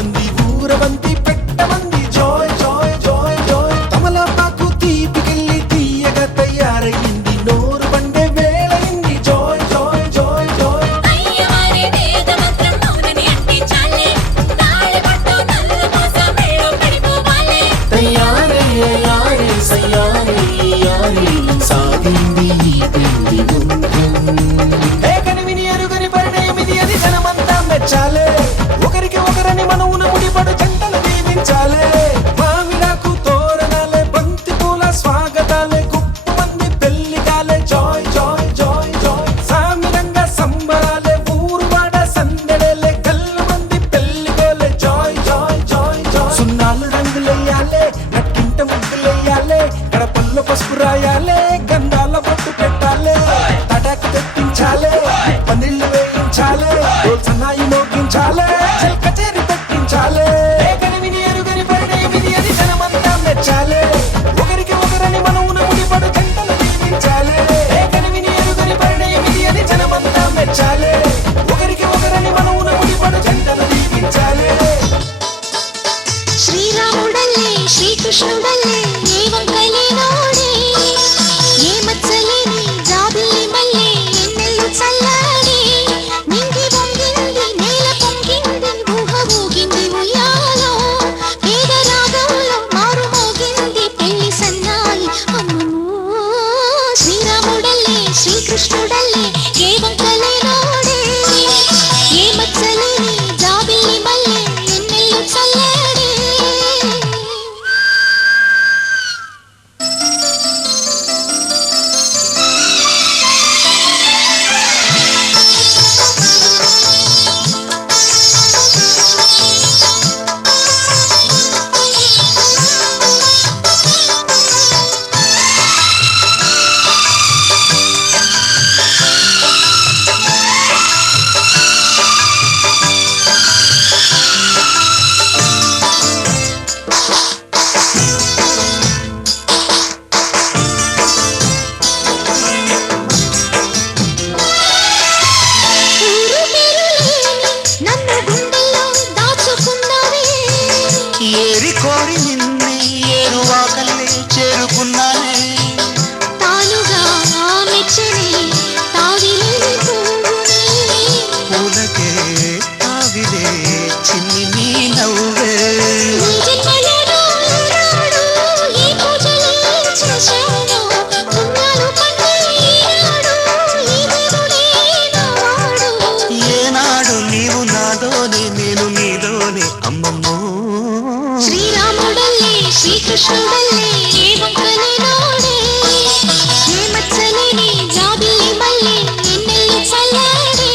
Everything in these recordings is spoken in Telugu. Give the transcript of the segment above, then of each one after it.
మంది ఊరవంతి పెట్టమంది జాయ్ జాయ్ జాయ్ జాయ్ తమలపాకు తీపికెళ్ళి తీయగా తయారయ్యింది నోరు పండే వేళయింది జాయ్ జాయ్ జాయ్ జాయ్ అయ్యవారి వేద మంత్రం మౌనని అంటించాలే తాళి పట్టు నల్ల మోస మేళం పడిపోవాలే తయారే యారే సయారే యారే సాగింది ఈ పెళ్లి ఏ కనివిని ఎరుగని పరిణయమిది అది జనమంతా మెచ్చాలే ఒకరికి ఒకరని మనవున ముడిపడు జంటలు దీవించాలే మామిడాకు తోరణాలే బంతి పూల స్వాగతాలే గుప్పు మంది పెళ్లిగాలే జాయ్ జాయ్ జాయ్ జాయ్ సామిరంగా సంబరాలే ఊరువాడ సందడేలే గల్లు మంది పెళ్లిగోలే జాయ్ జాయ్ జాయ్ జాయ్ సున్నాలు రంగులెయ్యాలే నట్టింట ముగ్గులెయ్యాలే గడపల్లో పసుపు రాయాలే గంధాల బొట్టు పెట్టాలే తటాకు తెప్పించాలే పందిళ్ళు వేయించాలే సన్నాయి మోగించాలే కచేరి పెట్టించాలే కనివిని ఎరుగని పరిణయమిది అది జనమంతా మెచ్చాలే ఒకరికి ఒకరని మనవున ముడిపడు జంటలు దీవించాలే కనివిని ఎరుగని పరిణయమిది అది జనమంతా మెచ్చాలే ఒకరికి ఒకరని మనవున ముడిపడు జంటలు దీవించాలే శ్రీరాముడల్లే శ్రీకృష్ణుడల్లే ఏ వంకలేనోడే ఏ మచ్చలేని జాబిల్లి మల్లె ఎన్నెల్లు చల్లాడి నింగి వంగింది నేల పొంగింది ఊహ ఊగింది ఉయ్యాలో పేద రాగంలో మారు మోగింది పెళ్లి సన్నాయి అమ్మమ్మో శ్రీరాముడల్లే శ్రీకృష్ణుడల్లే ఏ వంకలేనోడే ఏ మచ్చలేని జాబిల్లి మల్లె ఎన్నెల్లు చల్లాడి నన్ను గుండెల్లో దాచుకున్నావే ఏరి కోరి నిన్నే ఏరువాకల్లే చేరుకున్నానే తానుగా మెచ్చని తావిలేని పువ్వుని పూలకే తావిలే చిన్ని నీ నవ్వే నీ జన్మలోనూ ఈనాడు ఈ పూజలే చేశాను పుణ్యాలు పండే ఈనాడు ఈ దేవుడే నావాడు ఏనాడు నీవు నాలోనే నేను నీలోనే అమ్మమ్మో శ్రీరాముడల్లే శ్రీకృష్ణుడల్లే ఏ వంకలేనోడే ఏ మచ్చలేని జాబిల్లి మల్లె ఎన్నెల్లు చల్లాడే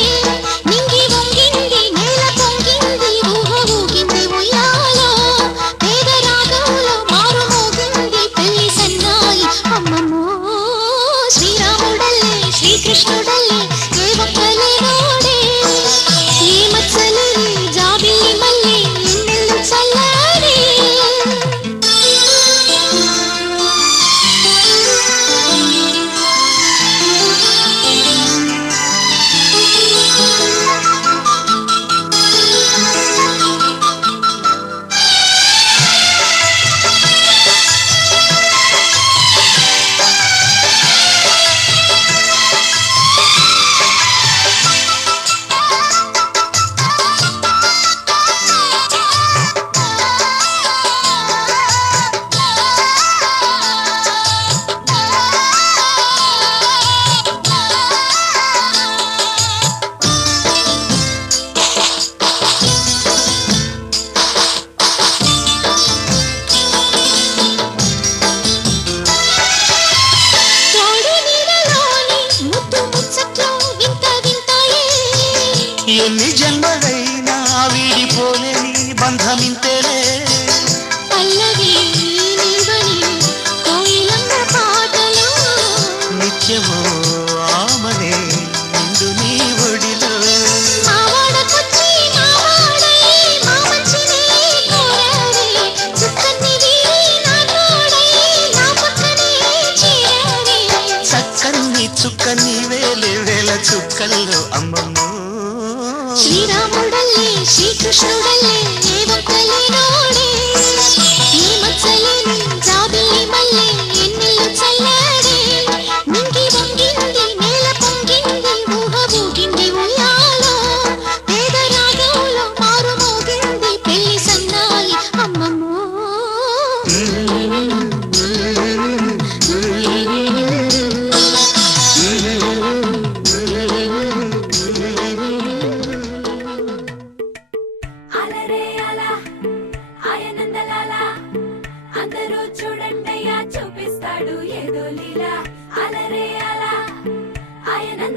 నింగి వంగింది నేల పొంగింది ఊహ ఊగింది ఉయ్యాలో పేద రాగంలో మారు మోగింది పెళ్లి సన్నాయి అమ్మమ్మో శ్రీరాముడల్లే శ్రీకృష్ణుడల్లే ఏ వంకలేనోడే ఏ మచ్చలేని జాబిల్లి మల్లె ఎన్నెల్లు చల్లాడే ఎన్ని జన్మలైనా వీడిపోలేని బంధమింతేలే పల్లవి నీవని కోయిలమ్మ పాటలో నిత్యమో ఆమనే నిండు నీ ఒడిలో మావాడకొచ్చి మావాడై మా మంచినే కోరాడే చుక్కని వీరి నా తోడై నా పక్కనే చేరాడే చక్కని చుక్కని వేలే వేల చుక్కల్లో అమ్మమ్మో శ్రీరాముడల్లే శ్రీకృష్ణుడల్లే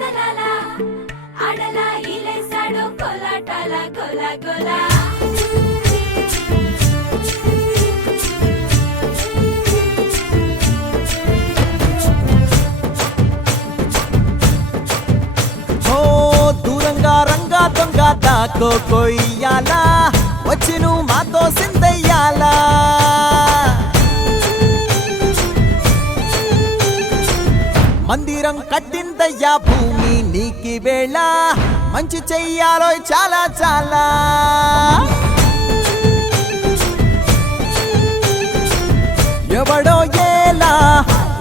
తందలాల ఆడలా ఇలేసాడు కోలాటాల కోలా కోలా ఓ దూరంగా రంగా దొంగ దాకో కొయ్యాలా వచ్చి నువ్వు మాతో సిందయ్యాలా మందిరం కట్టిందయ్యా భూమి నీకి వేళ మంచి చెయ్యాలో చాలా చాలా ఎవడో ఏలా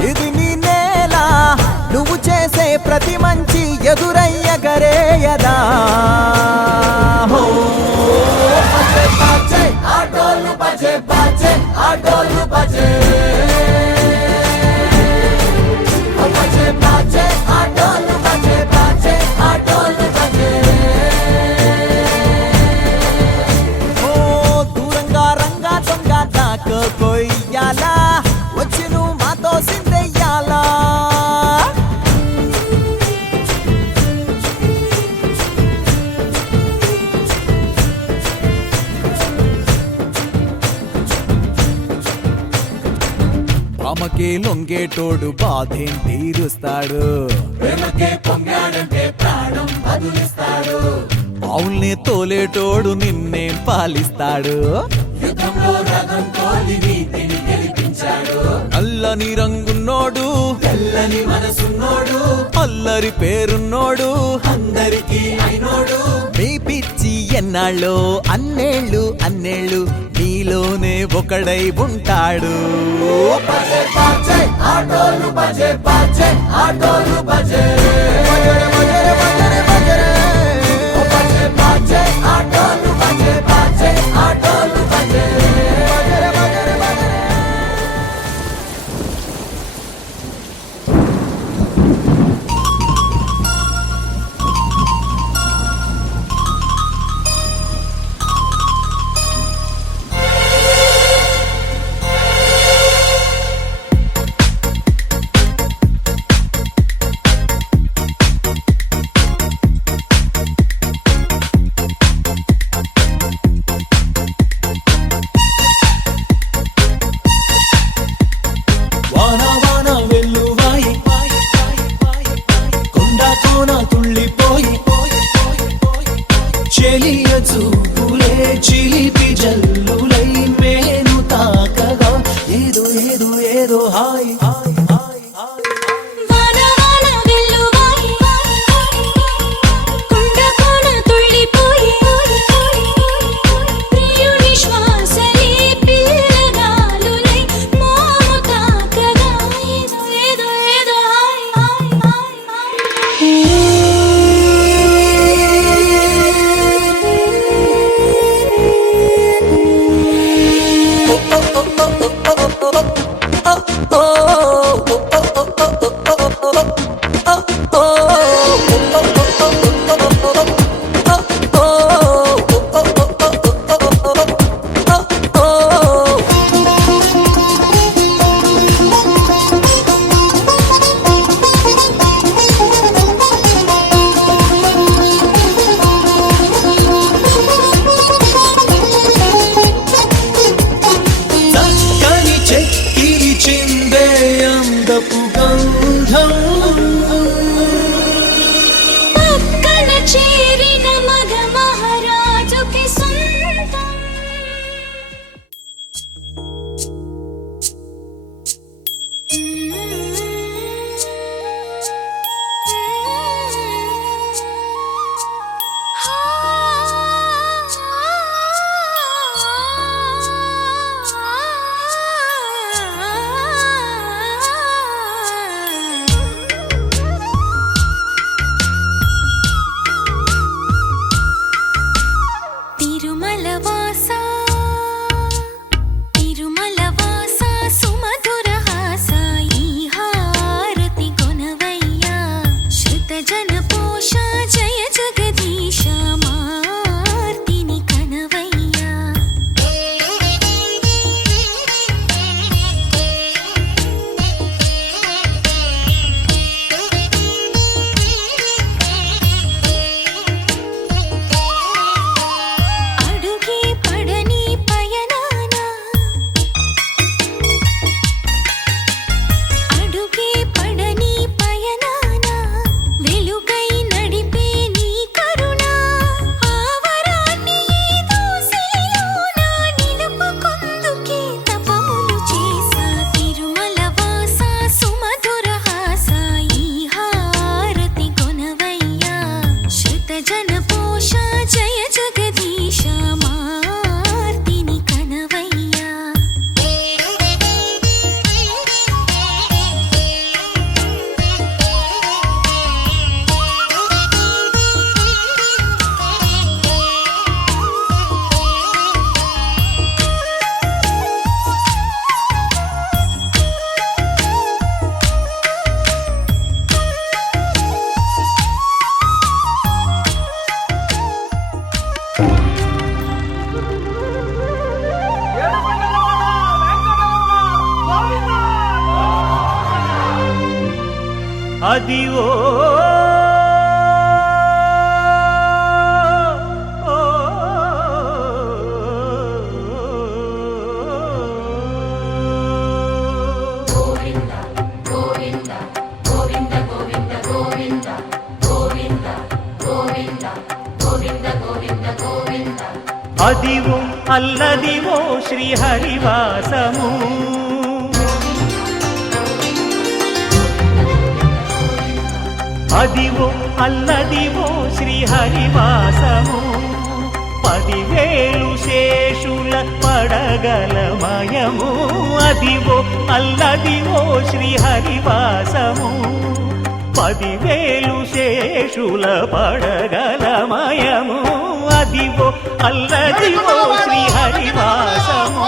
ఇది నీ నేల నువ్వు చేసే ప్రతి మంచి ఎదురయ్యగరేయదా హో బజే బాజే ఆటోలు బజే బాజే ఆటోలు బజే బజే బాజే ఆటోలు బజే బాజే ఆటోలు బజే ఓ దూరంగా రంగా దొంగ దాకో కొయ్యాలా వచ్చి నువ్వు మాతో సిందెయ్యాలా అమ్మకే లొంగేటోడు బాధేం తీరుస్తాడు ప్రేమకే పొంగాడంటే ప్రాణం బదులిస్తాడు అవుల్ని తోలేటోడు నిన్నేం పాలిస్తాడు యుద్ధంలో రథం తోలి నీతిని గెలిపించాడు నల్లని రంగున్నోడు తెల్లని మనసున్నోడు అల్లరి పేరున్నోడు అందరికీ అయినోడు మీ పిచ్చి ఎన్నాళ్ళు అన్నేళ్ళు అన్నేళ్ళు నీలోనే ఒకడై ఉంటాడు బజే బాజే ఆటోలు బజే బాజే ఆటోలు బజే బజరే బజరే బజరే బజరే ఓ బజే బాజే ఆటోలు బజే బాజే ఆటోలు బజే బజరే బజరే బజరే అదివో అదివో అల్లదివో శ్రీహరివాసము అదివో అల్లదివో శ్రీహరివాసము 10,000 శేషుల పడగలమయము అదివో అల్లదివో శ్రీహరివాసము 10,000 శేషుల పడగలమయము అదివో అల్లదివో శ్రీహరివాసము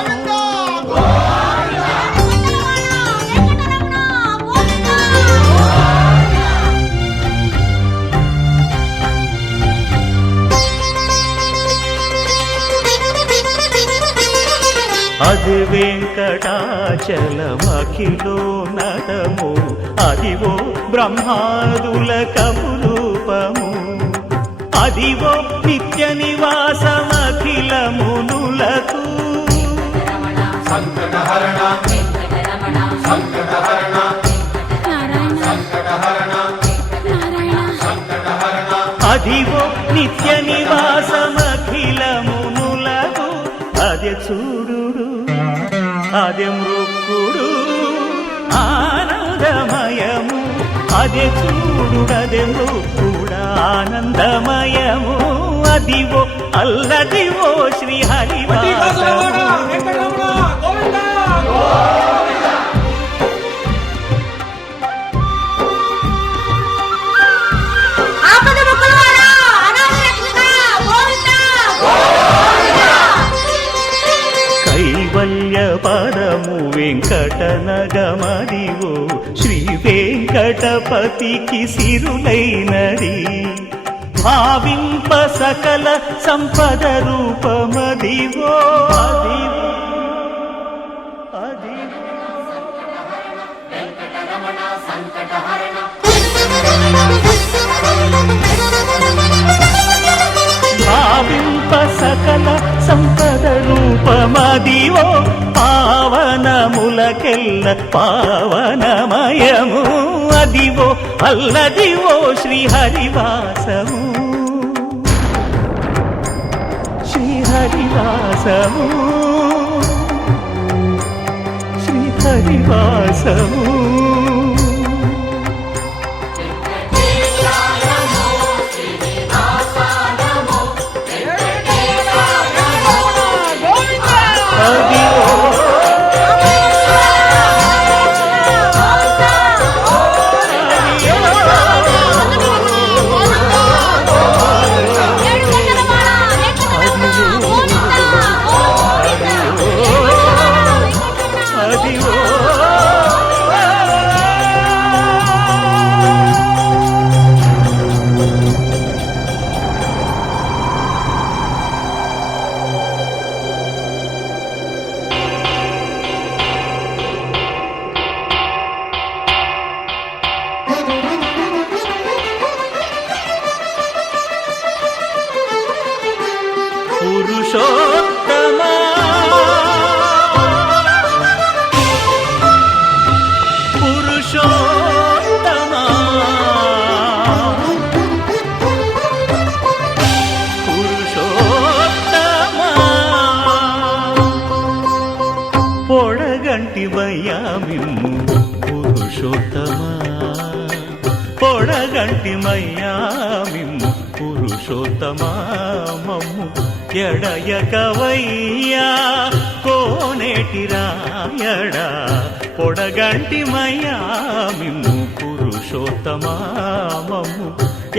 అది వెంకటాచలమఖిలో నటము అదివో బ్రహ్మాదుల కపురూపము అదివో నిత్య నివాసమఖిలమునులకు సంకటహరణ సంకటహరణ సంకటహరణ అదివో నిత్య నివాసమఖిలమునులకు అదే చూడు అదే మృక్కుడు ఆనందమయము అదే చూడు అదే మృక్కుడు ఆనందమయము అదివో అల్లదివో శ్రీహరివాసము కైవల్య పదము వెంకటనగమదివో శ్రీ వెంకటపతికి సిరులైనది భావింప సకల సంపద రూపమదివో అదివో అదివో భావింప సకల సంపద రూపమదివో పావనములకెల్ల పావనమయము అదివో అల్లదివో శ్రీహరివాసము శ్రీహరివాసము శ్రీహరివాసము పురుషోత్తమా పురుషోత్తమా పురుషోత్తమా పొడగంటి మయ్యామిమ్ము పురుషోత్తమా పొడగంటి మయ్యామిమ్ము పురుషోత్తమా మమ్ము ఎడయకవయ్యా కోనేటి రాయడా పొడగంటి మయ్యామిమ్ము పురుషోత్తమా మమ్ము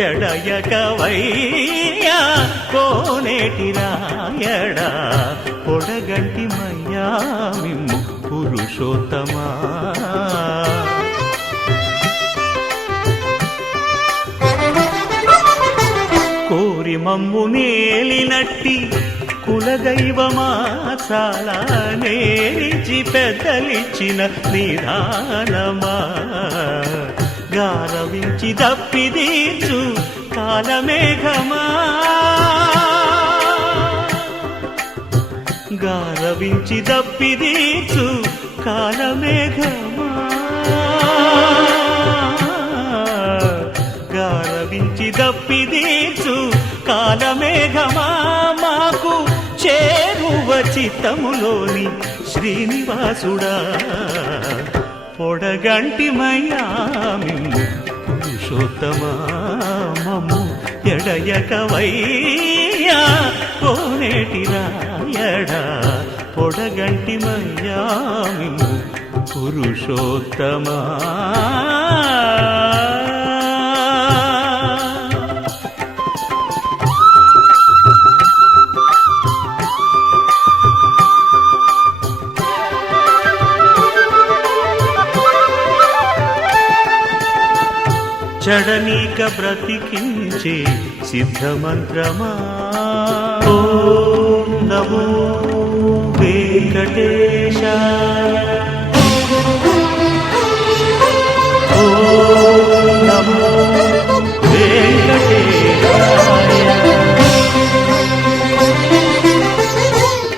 ఎడయకవయ్యా కోనేటి రాయడా పొడగంటి మయ్యామిమ్ము పురుషోత్తమా కోరి మమ్ము నేలినట్టి కులదైవమా చాలా నేలిచి పెద్దలిచ్చిన నిదానమా గారవించి దప్పిదీర్చు కాలమేఘమా గారవించి దప్పిదీర్చు కాలమేఘమా గారవించి దప్పిదీర్చు కాలమేఘమా మాకు చేరువ చిత్తములోని శ్రీనివాసుడా పొడగంటిమయ్యా మిమ్ము పురుషోత్తమా మమ్ము ఎడయకవయ్యా కోనేటి రాయడా పొడగంటిమయ్యా మిమ్ము పురుషోత్తమా చడనీక బ్రతికించే సిద్ధమంత్రమా ఓం నమో వెంకటేశాయ ఓం నమో వెంకటేశాయ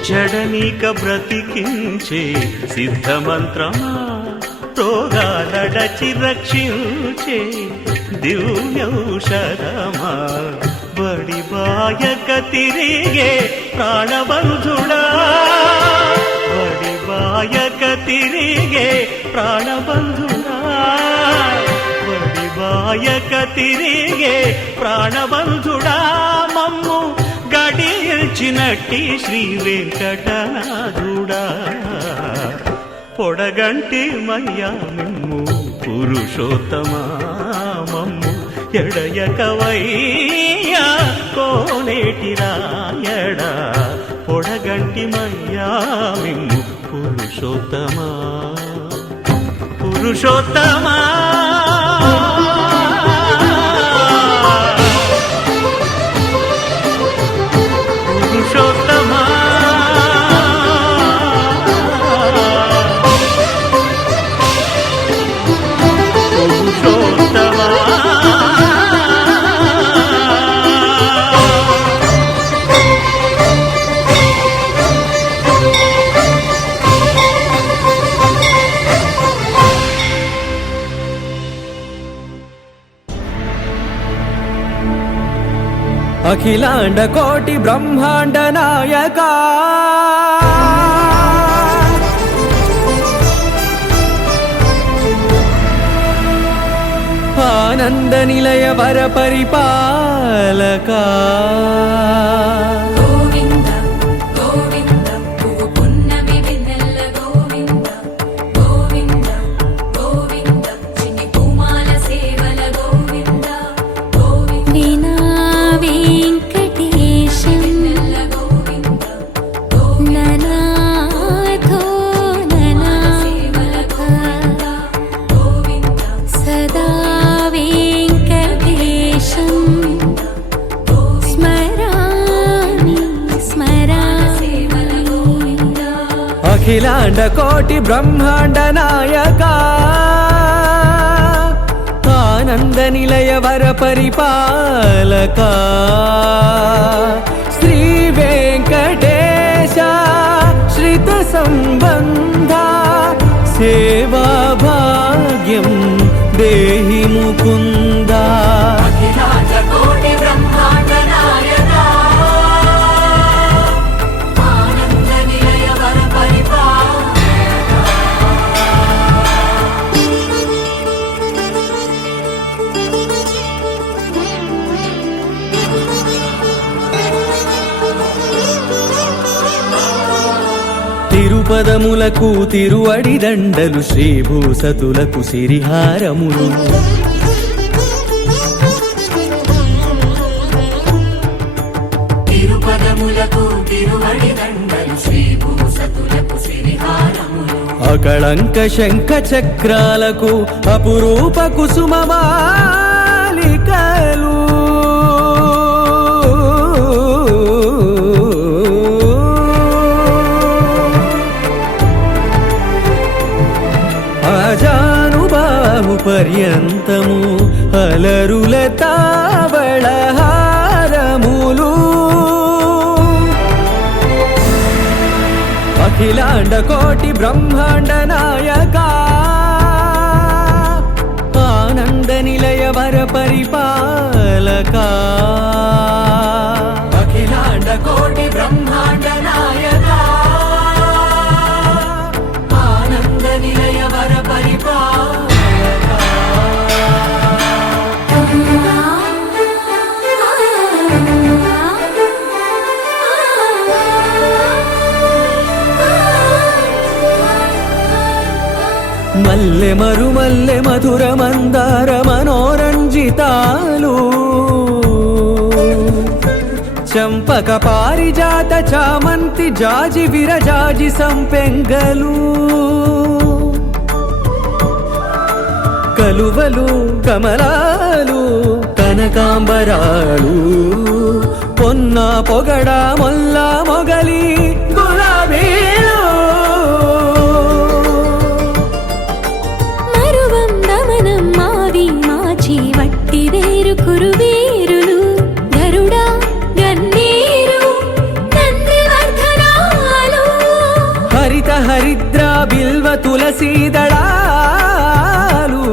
చడనీక బ్రతికించే సిద్ధమంత్రమా రోగాలడచి రక్షించే దివ్యౌషధమా బడి బాయక తిరిగే ప్రాణబంధుడా బడి బాయక తిరిగే ప్రాణబంధుడా బడి బాయక తిరిగే ప్రాణబంధుడా మమ్ము గడిచినట్టి శ్రీ వెంకటనాథుడా పొడగంటి మయ్యా మిమ్ము పురుషోత్తమా మమ్ము ఎడయకవయ్యా కోనేటి రాయడా పొడగంటి మయ్యా మిమ్ము పురుషోత్తమా పురుషోత్తమా పురుషోత్తమా అఖిలాండ కోటి బ్రహ్మాండ నాయకా ఆనంద నిలయ వర పరిపాలకా గోవింద గోవింద పువ్వు పున్నమి వెన్నెల గోవింద గోవింద గోవింద చిన్ని పూమాల సేవల గోవింద గోవింద వినా వెంకటేశం వెన్నెల గోవింద ననాథో సేవల ననాథ గోవింద సదా వెంకటేశం స్మరామి స్మరామి అఖిలాండ కోటి బ్రహ్మాండ నాయకా ఆనంద నిలయ వర పరిపాలకా శ్రీ వెంకటేశ శ్రిత సంబంధ సేవా భాగ్యం దేహి ముకుందా అఖిలాండ కోటి బ్రహ్మాండ నాయకా ఆనంద నిలయ వర తిరుపదములకు తిరువడి దండలు శ్రీభూసతులకు సిరిహారములు తిరుపదములకు తిరువడి దండలు శ్రీభూసతులకు సిరిహారములు అకళంక శంఖ చక్రాలకు అపురూప కుసుమమాలికలు ఆజానుబాహు పర్యంతము అలరుల తావళహారములు అఖిలాండ కోటి బ్రహ్మాండ నాయక ఆనంద నిలయ వర పరిపాలక అఖిలాండ కోటి బ్రహ్మాండ నాయక ఆనంద నిలయ వర పరిపాలక మల్లె మరుమల్లె మధుర మందార మనోరంజితాలు చంపక పారిజాత చామంతి జాజి విరజాజి సంపెంగలు కలువలు కమలాలు కనకాంబరాలు పొన్న పొగడ మొల్ల మొగలి గులాబీలు మరువందమనం మావి మాచి వట్టి వేరు కురువేరులు గరుడా గన్నేరు నందివర్ధనాలు హరిత హరిద్ర బిల్వ తులసీ దళాలు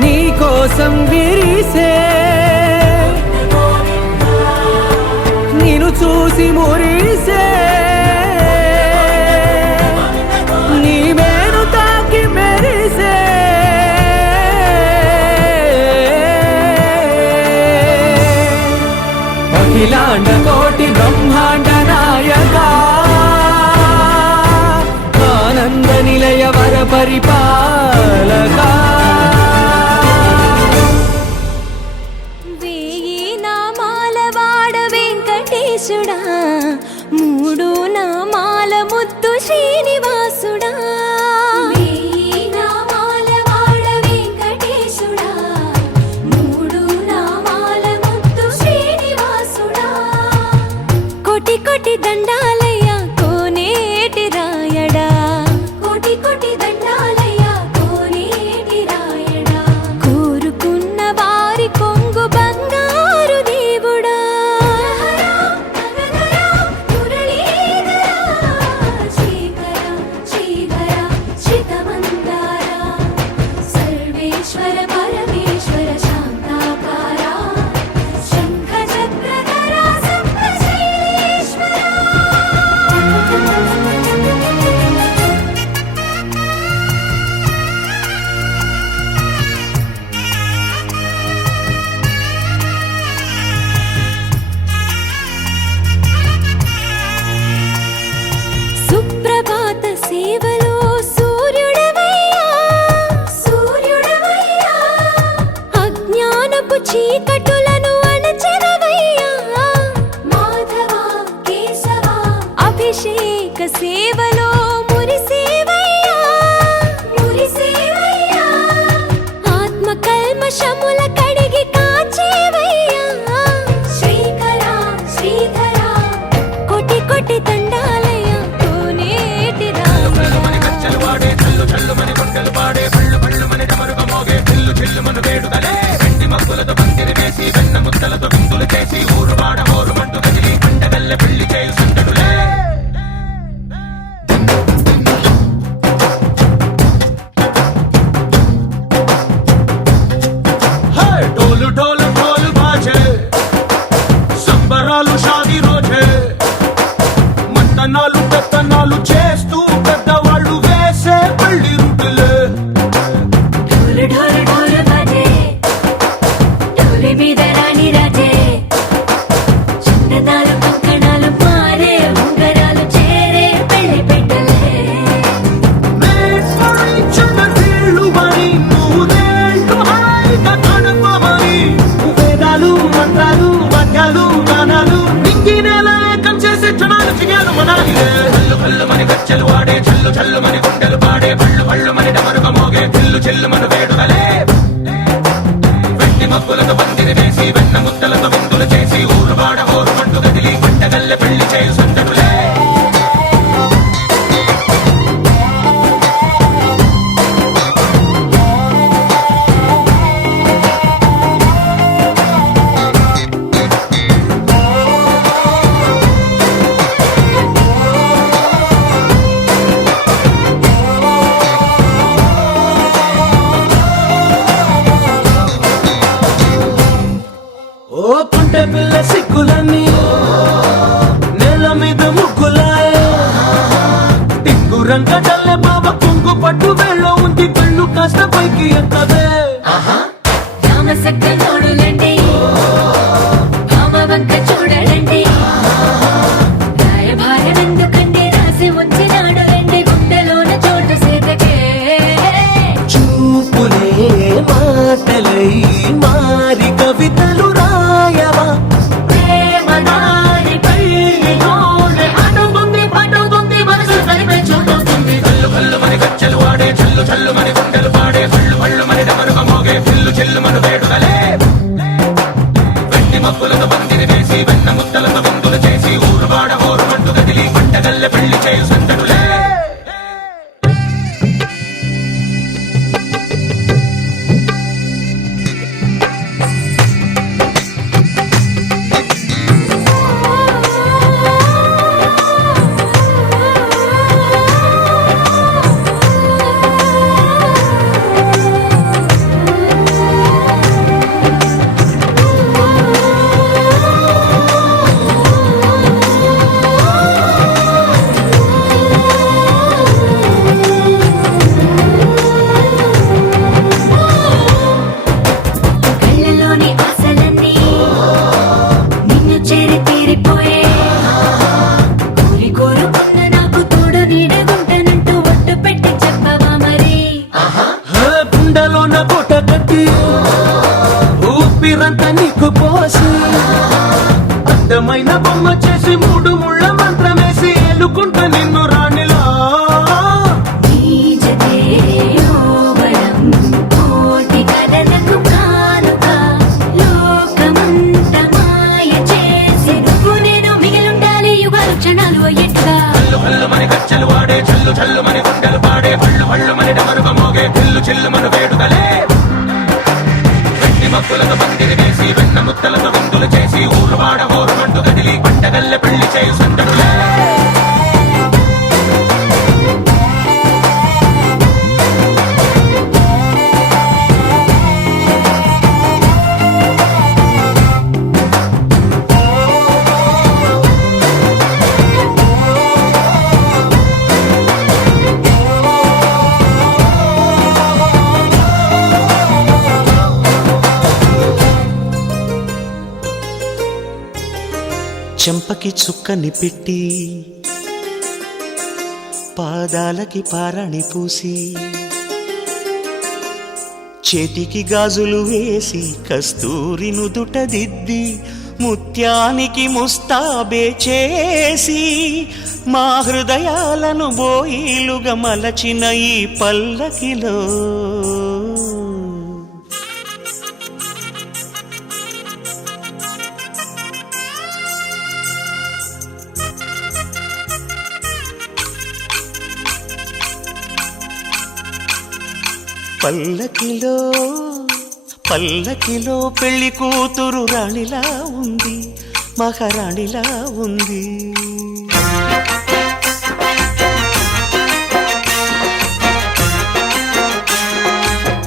నీ కోసం విరిసే నిన్ను చూసి మురిసే నీ మేను తాకి మెరిసే అఖిలాండ కోటి బ్రహ్మాండ నాయక ఆనంద నిలయ వర పరిపాలక వేయి నామాల వాడ వెంకటేశుడా మూడు నామాల ముద్దు శ్రీనివాసుడా వేయి నామాల వాడ వెంకటేశుడా మూడు నామాల ముద్దు శ్రీనివాసుడా కోటి కోటి దండాలయ్య కోనేటి రాయడా కోటి కోటి దండాలయ్య కోనేటి రాయడా కోరుకున్న వారి కొంగు బంగారు దేవుడా సర్వేశ్వర పరమేశ్వర శాంతాకార శంఖ చక్రధర సప్తశైలేశ్వర సుప్రభాత సేవలో సూర్యుడవయ్యా సూర్యుడవయ్యా అజ్ఞానపు చీకటులను అణచెదవయ్యా మాధవ కేశవ అభిషేక సేవలో మురిసేవయ్యా మురిసేవయ్యా ఆత్మ కల్మషముల కడిగి కాచేవయ్యా శ్రీకర శ్రీధర కోటి కోటి దండాలయ కోనేటి ढोल ढोल ढोल बाजे సంబరాలు షాదీ రోజే మంతనాలు పెత్తనాలు చేస్తూ పెద్దవాళ్ళు వేసే పెళ్లి రుటులే ढोल ढोल ढोल बाजे ढोली మీద రాణి రాజే చిన్నదాలు కంకణాలు మారే ఉంగరాలు చేరే పెళ్లి పెట్టలే చిన్నీళ్ళు మని నువ్వుదేంటో హాయిగా కడుపమని వేదాలు మంత్రాలు వాద్యాలు గానాలు నింగి నేల ఏకం చేసే క్షణాలు చిగాలు మనాలి కళ్ళు కళ్ళు మని గచ్చలు వాడే చల్లు చల్లు మని గుండెలు పాడే పళ్ళు పళ్ళు మని డమరుగ మోగే చిల్లు చిల్లు మను వేడుదలే వెండి మబ్బులతో పందిరి వేసి వెన్న ముద్దలతో విందులు చేసి ఊరు వాడ ఊరు మంటు గదిలి పంటగల్లె పెళ్లి చేయు సందడులే రంగడల్లే బావ కొంగు పట్టు వేళ్ళ ఉంది కళ్ళు కాస్త పైకి ఎక్కవే రామసక్క నోడులండి భామ వంక చూడడండి రాయభారం ఎందుకండి రాసి ఉంచినాడు రండి గుండెలోన చోటు సేతకే చూపులే మాటలై మారి కవితలు రాయవా ప్రేమ దారి పల్లిలోనే అడుగుంది పట్టుకుంది మనసు కలిపే చూడుతుంది కళ్ళు కళ్ళు మని గచ్చలు వాడే చల్లు చల్లు మని గుండెలు పాడే కళ్ళు కళ్ళు మని డమరుగ మోగే పిల్లు చెల్లు మను వేడుదలే వెండి మబ్బులతో పందిరి వేసి వెన్న ముద్దలతో విందులు చేసి ఊరు వాడ ఊరు మంటు గదిలి పంటగల్లె పెళ్లి చేయు సందడులే కళ్ళలోని ఆశలన్నీ నిన్ను చేరి తీరిపోయే కోరి కోరుకున్న నాకు తోడు నీడగుంటానంటూ ఒట్టు పెట్టి చెప్పవా మరి గుండెలోన కోట కట్టి ఊపిరంతా నీకు పోసి అందమైన బొమ్మ చేసి మూడు ముళ్ళ మంత్రమేసి ఎలుకుంటా నిన్ను రాణిలా నీ జతే యోగడం కోటి కలలకు కానుక లోకమంత మాయ చేసి నువ్వు నేను మిగిలుండాలి యుగాలు క్షణాలు ఎట్లా కళ్ళు కళ్ళు మని గచ్చలు వాడే చల్లు చల్లు మని గుండెలు పాడే పళ్ళు పళ్ళు మని డమరుగ మోగే పిల్లు చెల్లు మను వేడుదలే వెండి మబ్బులతో పందిరి వేసి వెన్న ముద్దలతో విందులు చేసి ఊరు వాడ ఊరు మంటు గదిలి పంటగల్లె పెళ్లి చేయు సందడులే చెంపకి చుక్కని పెట్టి పాదాలకి పారాణి పూసి చేతికి గాజులు వేసి కస్తూరి నుదుట దిద్ది ముత్యానికి ముస్తాబే చేసి మా హృదయాలను బోయిలుగా మలచిన ఈ పల్లకిలో పల్లకిలో పల్లకిలో పెళ్లి కూతురు రాణిలా ఉంది మహారాణిలా ఉంది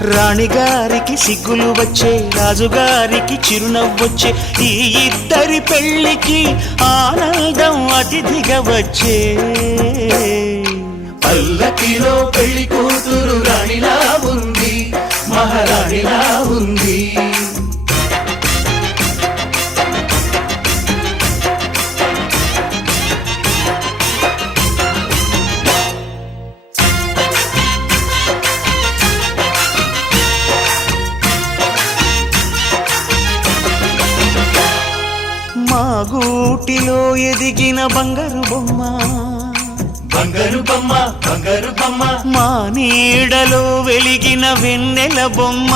రాణిగారికి సిగ్గులు వచ్చే రాజుగారికి చిరునవ్వొచ్చే ఈ ఇద్దరి పెళ్లికి ఆనందం అతిథిగా వచ్చే పల్లకిలో పెళ్లి కూతురు రాణిలా ఉంది మహారాణిలా ఉంది మా గూటిలో ఎదిగిన బంగారు బొమ్మ బంగారు బొమ్మ బంగారు బొమ్మ మా నీడలో వెలిగిన వెన్నెల బొమ్మ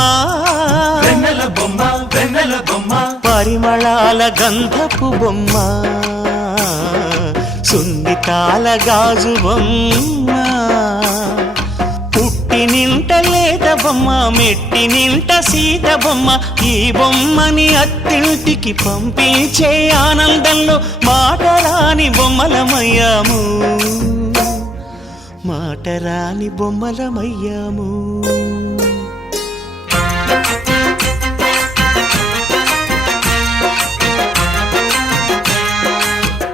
వెన్నెల బొమ్మ వెన్నెల బొమ్మ పరిమళాల గంధపు బొమ్మ సున్నితాల గాజు బొమ్మ పుట్టి నింట లేత బొమ్మ మెట్టి నింట సీత బొమ్మ ఈ బొమ్మని అత్తింటికి పంపించే ఆనందంలో మాటరాని బొమ్మలమయ్యాము మాటరాని బొమ్మలమయ్యాము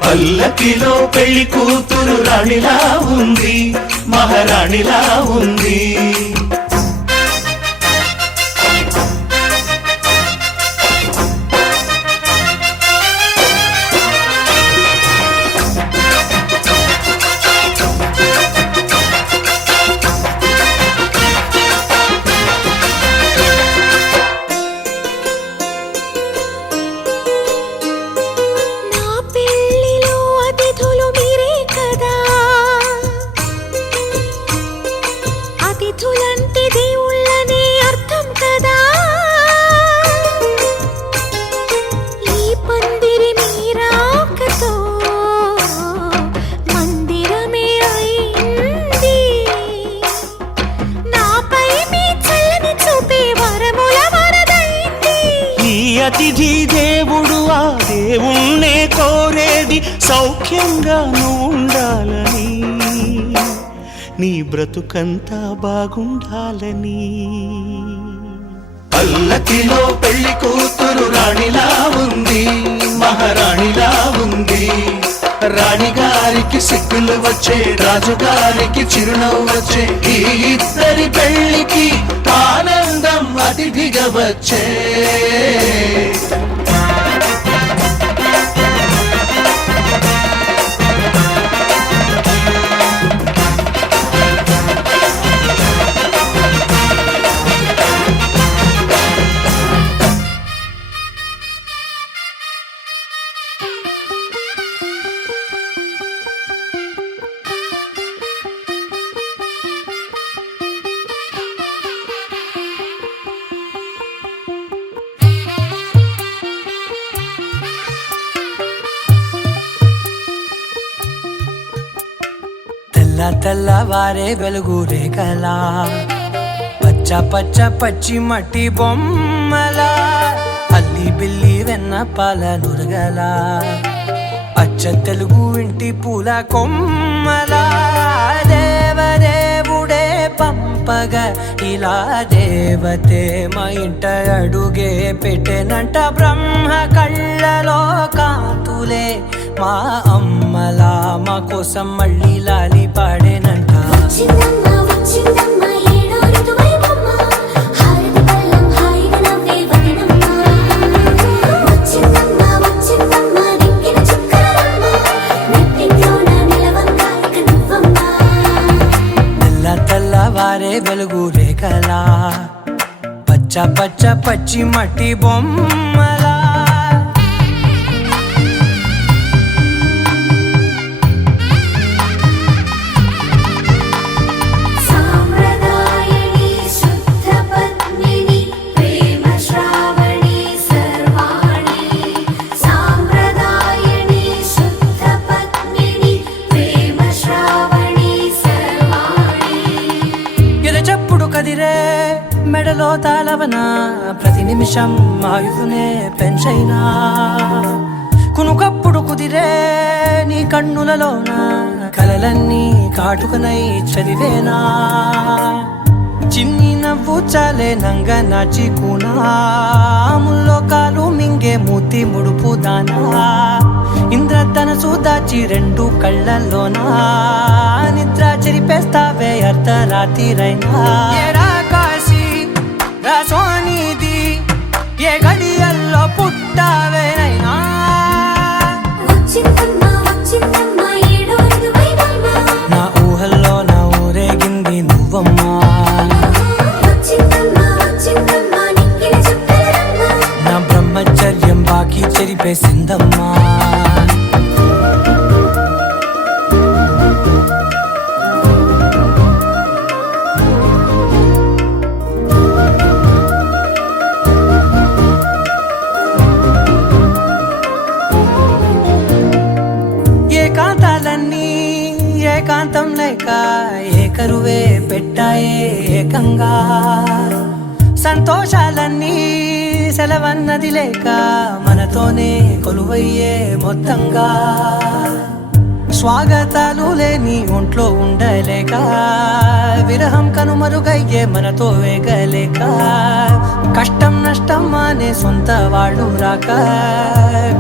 పల్లకిలో పెళ్లి కూతురు రాణిలా ఉంది మహారాణిలా ఉంది. నా పెళ్ళిలో అతిథులు మీరే కదా, అతిథులంటే దేవుళ్ళనే అర్థం కదా. ఈ పందిరి మీరాకతో మందిరమే అయింది. నాపై మీ చల్లని చూపే వరముల వరదైంది. ఈ అతిథి దేవుడు ఆ దేవుణ్ణే కోరేది సౌఖ్యంగా నువ్వు ఉండాలని, నీ బ్రతుకంతా బాగుండాలని. పల్లకిలో పెళ్లి కూతురు రాణిలా ఉంది, మహారాణిలా ఉంది. రాణిగారికి సిగ్గులు వచ్చే, రాజుగారికి చిరునవ్వు వచ్చే, ఈ ఇద్దరి పెళ్లికి ఆనందం అతిథిగా వచ్చే. తెల్ల తెల్లవారే వెలుగు రేఖలా, పచ్చ పచ్చ పచ్చి మట్టి బొమ్మలా, అల్లి బిల్లి వెన్న పాల నురగలా, అచ్చ తెలుగు ఇంటి పూల కొమ్మలా. దేవదేవుడే పంపగా ఇలా దేవతే మా ఇంట అడుగే పెట్టెనంట. బ్రహ్మ కళ్ళలో కాంతులే మా అమ్మలా మా కోసం మళ్ళీ లాలి పాడేనంట. వచ్చిందమ్మ వచ్చిందమ్మ ఏడో ఋతువైవమ్మ, హారతి పళ్ళం హాయిగా నవ్వే వదినమ్మ. వచ్చిందమ్మ వచ్చిందమ్మ దిక్కిన చుక్కలమ్మ, నెట్టింట్లోన నిలవంగా ఇక నువ్వమ్మ. తెల్ల తెల్లవారే వెలుగు రేఖలా, పచ్చ పచ్చ పచ్చి మట్టి బొమ్మలా. సాంప్రదాయని శుద్ధ పద్మిని ప్రేమ శ్రావణి సర్వాణి. సాంప్రదాయని శుద్ధ పద్మిని ప్రేమ శ్రావణి సర్వాణి. ఎరచప్పుడు కదిరే మెడలో తాళవన, ప్రతి నిమిషం ఆయువునే పెంచైనా. కునుకప్పుడు కుదిరే నీ కన్నులలోన, కలలన్నీ కాటుకనై చదివేనా. చిన్ని నవ్వు చాలే నంగ నాచి కూనాముల్లో కాలు మింగే మూతి ముడుపు దానా. ఇంద్రధనసు దాచి రెండు కళ్ళల్లోనా, నిద్ర చెరిపేస్తావే అర్ధరాత్రిరైనా. ఏరా కాశీ రా సోనిది, ఏ గడియల్లో పుట్టావేనైనా. వచ్చిందమ్మ వచ్చిందమ్మ ఏడో ఋతువైవమ్మ, నా ఊహల్లో నా ఊరేగింది నువ్వమ్మా. వచ్చిందమ్మ వచ్చిందమ్మ నిక్కిన చుక్కలమ్మ. నా బ్రహ్మచర్యం బాకీ చెరిపేసిందమ్మా. ఏకాంతాలన్నీ ఏకాంతం లేక ఏకరువే పెట్టాయే ఏకంగా. సంతోషాలన్నీ సెలవన్నది లేక మనతోనే కొలువయ్యే మొత్తంగా. స్వాగతాలు లేని ఒంట్లో ఉండలేక, విరహం కనుమరుగయ్యే మనతో వేగలేక. కష్టం నష్టం అనే సొంత వాళ్ళు రాక,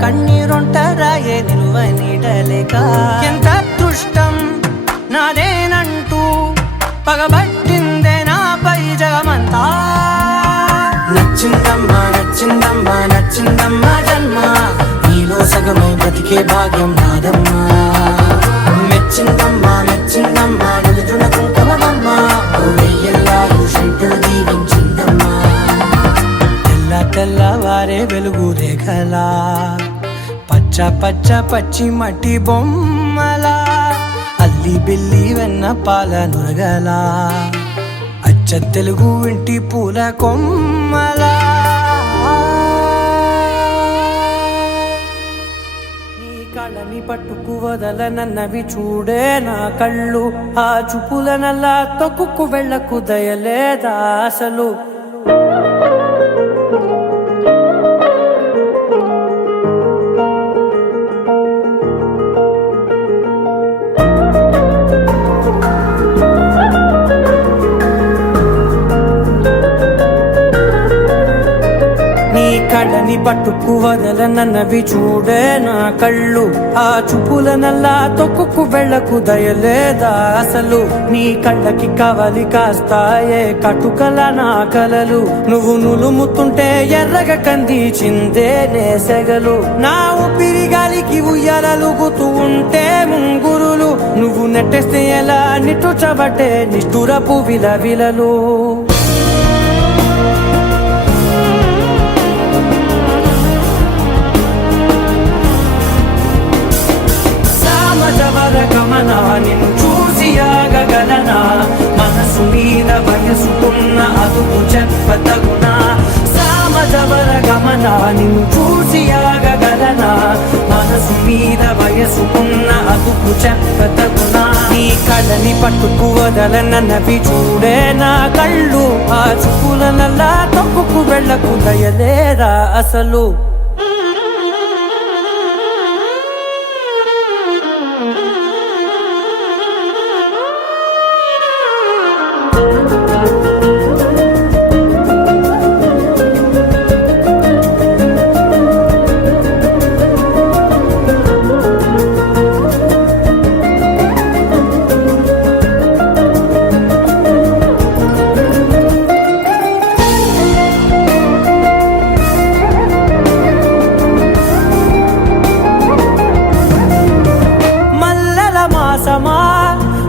కన్నీరొంటరాయే నిలువ నీడలేక. ఎంత అదృష్టం నాదేనంటూ దొరికే భాగ్యం నాదమ్మా మెచ్చిందమ్మా మెచ్చిందమ్మా నుదుటిన కుంకుమమ్మా ఓ వెయ్యల్లాలు శంకరు దీవించిందమ్మా తెల్ల తెల్లవారే వెలుగు రేఖలా పచ్చ పచ్చ పచ్చి మట్టి బొమ్మలా అల్లి బిల్లి వెన్న పాల నురగలా అచ్చ తెలుగు ఇంటి పూల కొమ్మలా నీ కళ్ళని పట్టుకు వదలనన్నవి చూడే నా కళ్ళు ఆ చూపుల నల్లా తొక్కుకు వెళ్ళకు దయలేదా అసలు కళ్ళని పట్టుకు వదలనన్నవి చూడే నా కళ్ళు ఆ చూపుల నల్లా తొక్కుకు వెళ్ళకు దయలేదా అసలు నీ కళ్ళకి కవలి కాస్తాయే కటుకల నా కలలు నువ్వు నులుముతుంటే ఎర్రగ కంది చిందే నేసెగలు నా ఊపిరి గాలికి ఉయ్యాలలుగుతూ ఉంటే ముంగురులు నువ్వు నెట్టేస్తే ఎలా నిట్టుచబట్టే నిష్ఠురపు విలవిలలు గమనా నిన్ను చూసి ఆగగలనా మనసు మీద వయసుకున్న అదుపు చెప్పతగునా సామజవర గమనా నిన్ను చూసి ఆగగలనా మనసు మీద వయసుకున్న అదుపు చెప్పతగునా నీ కళ్ళని పట్టుకు వదలనన్నవి చూడే నా కళ్ళు ఆ చూపుల నల్లా తప్పుకు వెళ్ళకు దయలేరా అసలు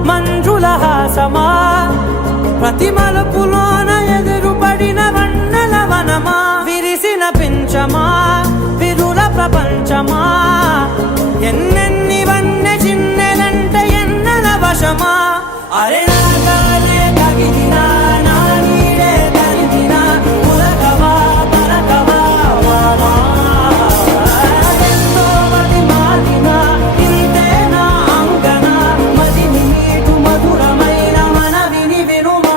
మంజుల హాసమా ప్రతి మలుపులోన ఎదురుపడిన వన్నెల వనమా విరిసిన పించమా విరుల ప్రపంచమా ఎన్నెన్ని వన్నె చిన్నెలంటే ఎన్నెల వశమా అరే నాగాలే తగిలినా నా నీడే తరిగినా ఉలకవా పలకవా వామా ఎంతో మది మారినా ఇంతేనా అంగన మదిని నీటు మధురమైన మనవిని వినుమా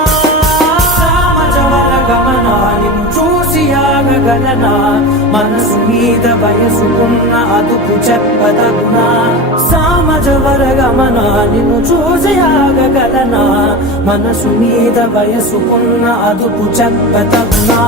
సామజవర గమనా నిన్ను చూసి ఆగగలనా మనసు మీద వయసుకున్న అదుపు చెప్పదగునా సామజవర గమనా నిన్ను చూసి ఆగగలనా మనసు మీద వయసుకున్న అదుపు చెప్పదగునా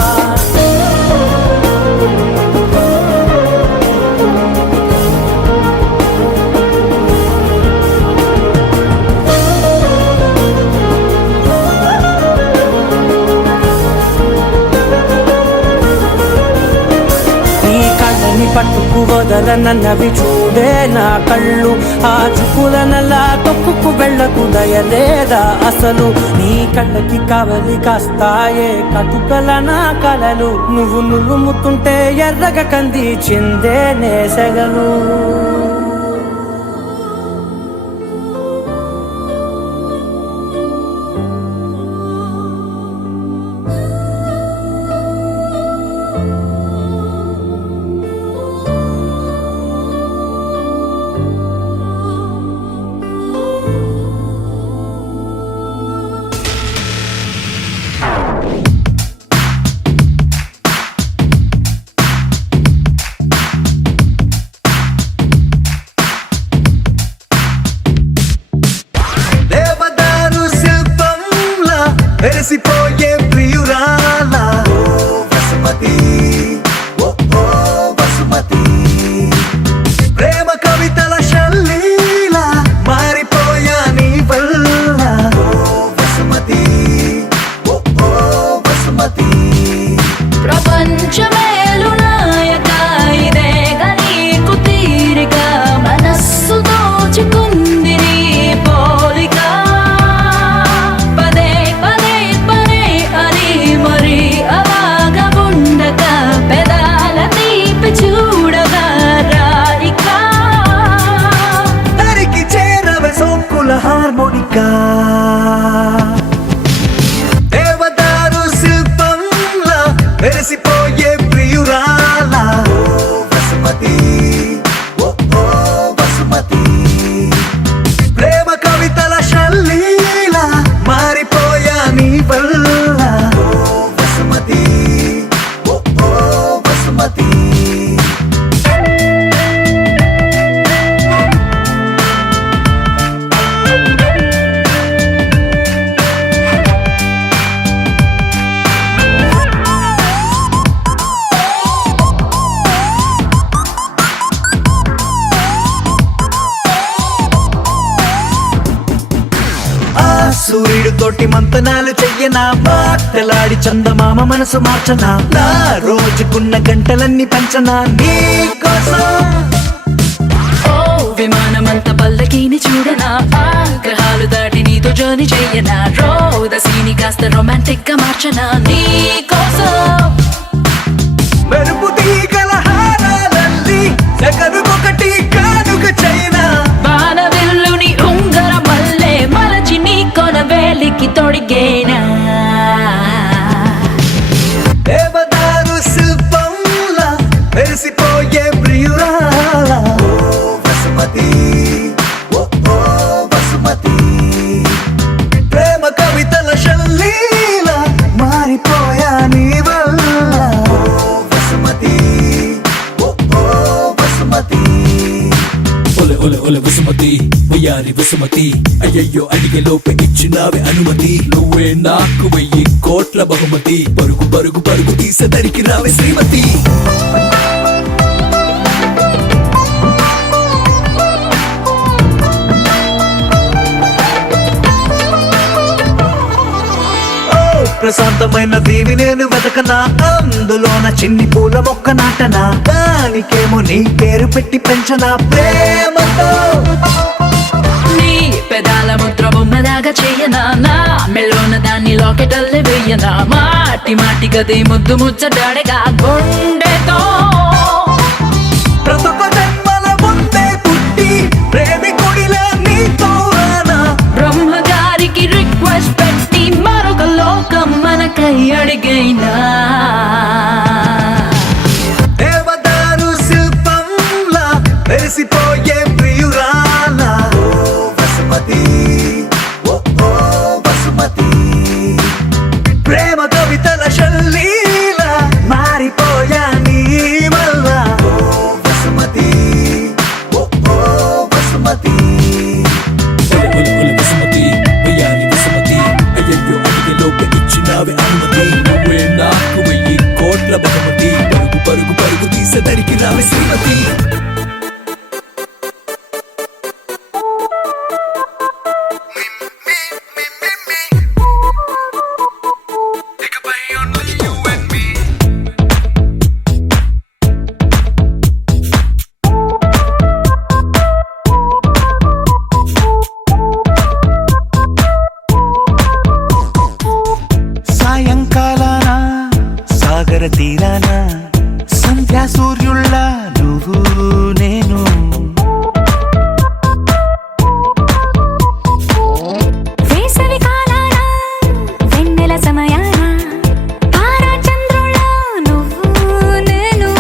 పట్టుకు వదలనన్నవి చూడే నా కళ్ళు ఆ చూపుల నల్లా తొక్కుకు వెళ్ళకు దయలేదా అసలు నీ కళ్ళకి కవలి కాస్తాయే కటుకల నా కలలు నువ్వు నులుముతుంటే ఎర్రగ కంది చిందే నేసెగలు వెలిసిపోయే ప్రియురాలా ఓ వసుమతి ఓ వసుమతి ప్రేమ కవితల శల్లీలా మారిపోయా నీ వల్ల ఓ వసుమతి ఓ వసుమతి ప్రపంచమేలు నాయక ఇదే గనీకు తీరిక పూల హార్మోనికా దేవదారు శిల్పంలా వెలిసిపోయే ప్రియురాలా ఓ వసుమతి ఓ ఓ వసుమతి ప్రేమ కవితల శల్లీలా మారిపోయా నీ వల్ల ఓ వసుమతి ఓ ఓ వసుమతి సూర్యుడు తోటి మంతనాలు చెయ్యనా మాటలాడి చందమామ మనసు మార్చనా నా రోజుకున్న గంటలన్నీ పంచనా నీ కోసం ఓ విమానమంత పల్లకీని చూడనా గ్రహాలు దాటి నీతో జర్నీ చెయ్యనా రోదసీని కాస్త రొమాంటిక్ గా మార్చనా నీ కోసం మెరుపు తీగల హారాలల్లి సెకనుకొకటి కానుక చైనా బాణవిల్లుని ఉంగర మల్లె మలచి నీ కొన వేలికి తొడిగేనా దేవదారు శిల్పంలా వెలిసిపోయే ప్రియురాలా ఓ వసుమతి ఓ ఓ వసుమతి ప్రేమ కవితల శల్లీలా మారిపోయా నీ వల్ల ఓ వసుమతి ఓ ఓ వసుమతి ఒలె ఒలె ఒలె వసుమతి వయ్యారి వసుమతి అయ్యయ్యో అడిగే లోపే ఇచ్చినావే అనుమతి నువ్వే నాకు 1000 కోట్ల బహుమతి పరుగు పరుగు పరుగు తీసదరికి రావే శ్రీమతి ఓ ప్రశాంతమైన దీవి నేను వెతకనా అందులోన చిన్ని పూల మొక్క నాటనా దానికేమో నీ పేరు పెట్టి పెంచనా ప్రేమతో నీ పెదాల ముద్ర బొమ్మలాగా చెయ్యనా నా మెల్లోన దాన్ని లాకెటల్లే వెయ్యనా మాటి మాటి గది ముద్దు ముచ్చడాడగా గుండెతో ప్రతొక జన్మల ముందే పుట్టి ప్రేమికుడిలా నీతో రానా బ్రహ్మగారికి రిక్వెస్ట్ పెట్టి మరొక లోకం మనకై అడిగైనా దేవదారు శిల్పంలా వెలిసిపోయే ప్రియురాలా ఓ వసుమతి ఓ ఓ వసుమతి ప్రేమ కవితల శల్లీలా మారిపోయా నీ వల్ల ఓ వసుమతి ఓ ఓ వసుమతి ఒలె ఒలె ఒలె వసుమతి వయ్యారి వసుమతి అయ్యయ్యో అడిగే లోపే ఇచ్చినావే అనుమతి నువ్వే నాకు 1000 కోట్ల బహుమతి పరుగు పరుగు పరుగు తీసదరికి రావే శ్రీమతి సాయంకాలాన సాగర తీరాన సంధ్యా సూర్యుళ్ళ నువ్వు నేను వేసవి కాలాన వెన్నెల సమయాన తారా చంద్రుల నువ్వు నేను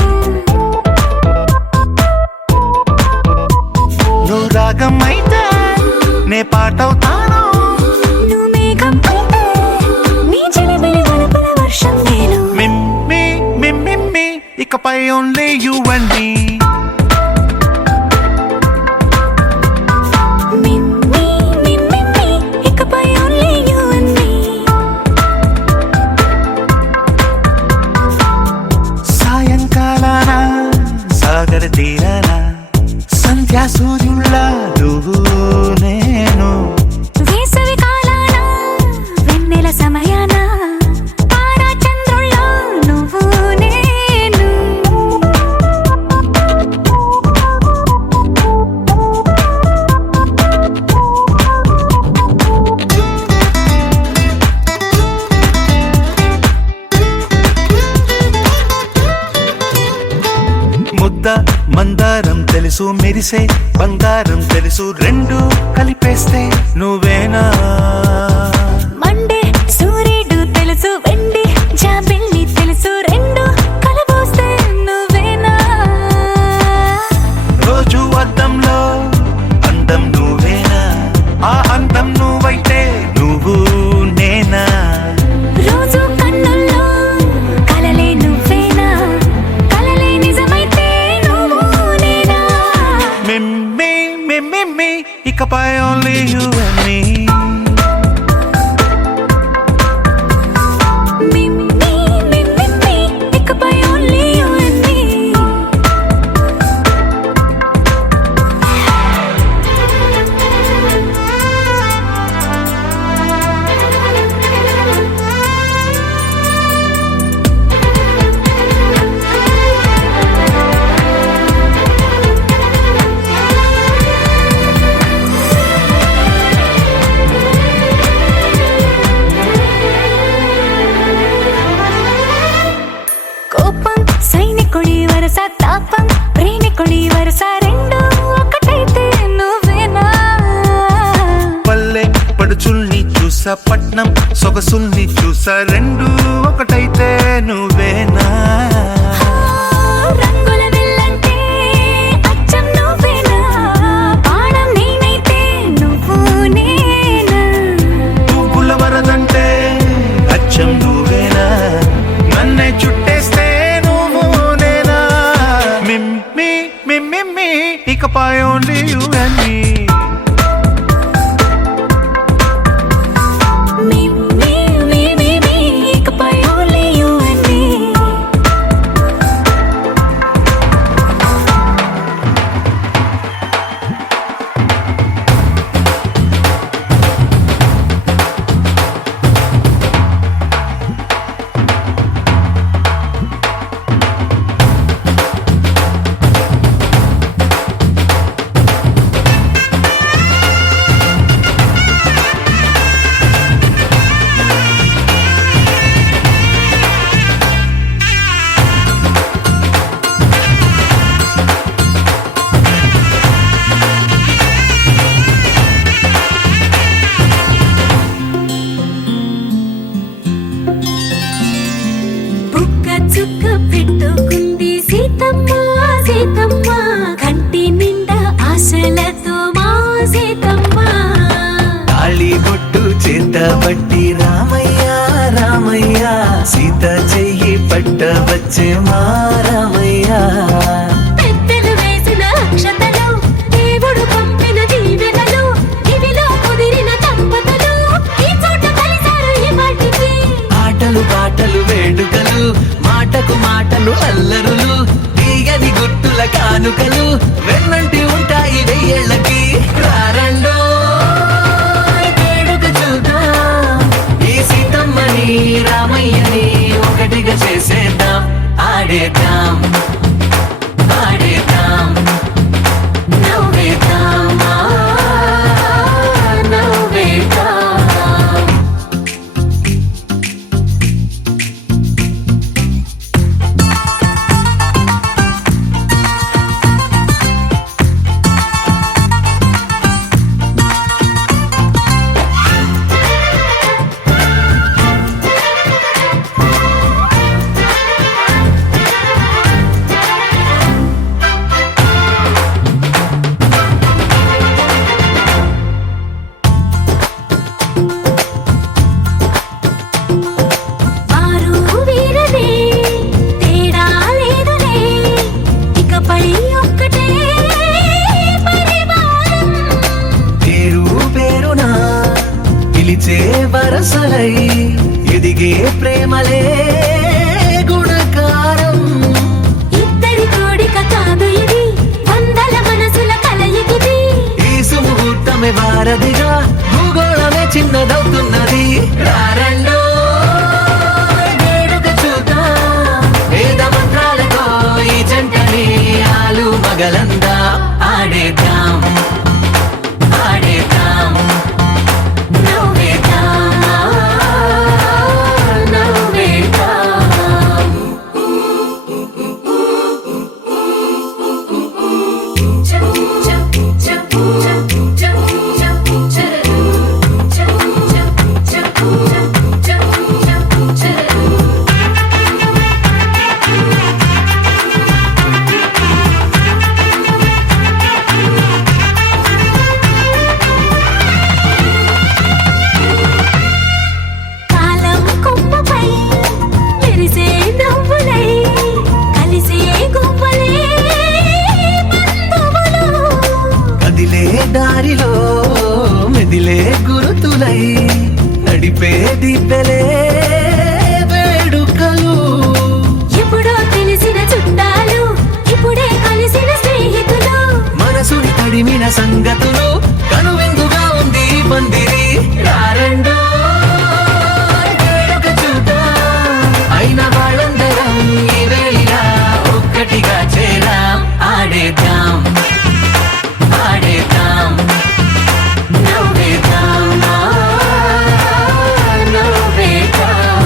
నువ్వు రాగం అయితే నే పాటవుతాను నువ్వు మేఘం అయితే నీ చిలిపిలి వలపుల వర్షం నేను మిమ్మి మిమ్మి ఇకపై only you and me meme meme ఇకపై ఓన్లీ యు అండ్ మీ సాయంకాలాన సాగర తీరాన సంధ్యా సూర్యుళ్ళ నువ్వు నేను వేసవి కాలాన వెన్నెల సమయాన తారా చంద్రుల నువ్వు నేను మనసు మెరిసే బంగారం తెలుసు రెండు కలిపేస్తే నువ్వేనా మండే సూర్యుడు తెలుసు వెండి జాబిల్లి తెలుసు రెండు కలబోస్తే నువ్వేనా రోజు అద్దంలో అందం నువ్వేనా ఆ అందం నువ్వైతే నువ్వు నేనా రోజు కన్నుల్లో కలలే నువ్వేనా కలలే నిజమైతే నువ్వు నేనా మిమ్మి మిమ్మి ఇకపై only you and me మిమ్మి ఇకపై only you and me కోపం సైనికుడి వరస తాపం ప్రేమికుడి వరస రెండు ఒకటైతే నువ్వేనా పల్లె పడుచుల్ని చూసా పట్నం సొగసుల్ని చూసా రెండు ఒకటైతే నువ్వేనా రంగుల వెల్లంటే అచ్చం నువ్వేనా బాణం నేనైతే నువ్వు నేనా పువ్వుల వరదంటే అచ్చం నువ్వేనా నన్నే చుట్టేస్తే నువ్వు నేనా మిమ్మి మిమ్మి ఇకపై only you and me మిమ్మి ఇకపై only you and me బుక్క చుక్క పెట్టుకుంది సీతమ్మ సీతమ్మ కంటి నిండా ఆశలతో మా సీతమ్మ తాళి బొట్టు చేతబట్టి రామయ్య రామయ్య సీత చెయ్యి పట్ట వచ్చే మా రామయ్య పెద్దలు వేసిన అక్షతలు దేవుడు పంపిన దీవెనలు ఇవిలో కుదిరిన దంపతులు ఈ చోట కలిసారు ఈ వాటికి ఆటలు పాటలు వేడుకలు మాటకు మాటలు అల్లరులు తీయని గుర్తుల కానుకలు వెన్నంటి ఉంటాయి వెయ్యేళ్ళకి రారండో వేడుక చూద్దాం ఈ సీతమ్మని రామయ్యని ఒకటిగా చేసేద్దాం ఆడేద్దాం పాడేద్దాం నవ్వేద్దాం నవ్వేద్దాం వారు వీరనే తేడా లేదులే ఇకపై ఒక్కటే పరివారం పేరు పేరునా పిలిచే వరసలై ఎదిగే ప్రేమలే గుణకారం ఇద్దరి కోడిక కాదు ఇది వందల మనసుల కలయికిది ఈ సుముహూర్తమే వారధిగా భూగోళమే చిన్నదవుతున్నది రారండో వేడుక చూద్దాం వేద మంత్రాలతో ఈ జంటని ఆలు మగలందా ఆడేద్దాం ఆడేద్దాం నవ్వేద్దాం నవ్వేద్దాం దారిలో మెదిలే గురుతులై నడిపే దిబ్బెలే వేడుకలు. ఎప్పుడో తెలిసిన చుట్టాలు ఇప్పుడే కలిసిన స్నేహితులు మనసుని తడిమిన సంగతులు కనువిందుగా ఉంది ఈ పందిరి. రారండో వేడుక చూద్దాం, అయిన వాళ్ళందరం ఈ వేళ ఒక్కటిగా చేరాం. ఆడేద్దాం ఆడేద్దాం నవ్వేద్దాం నవ్వేద్దాం.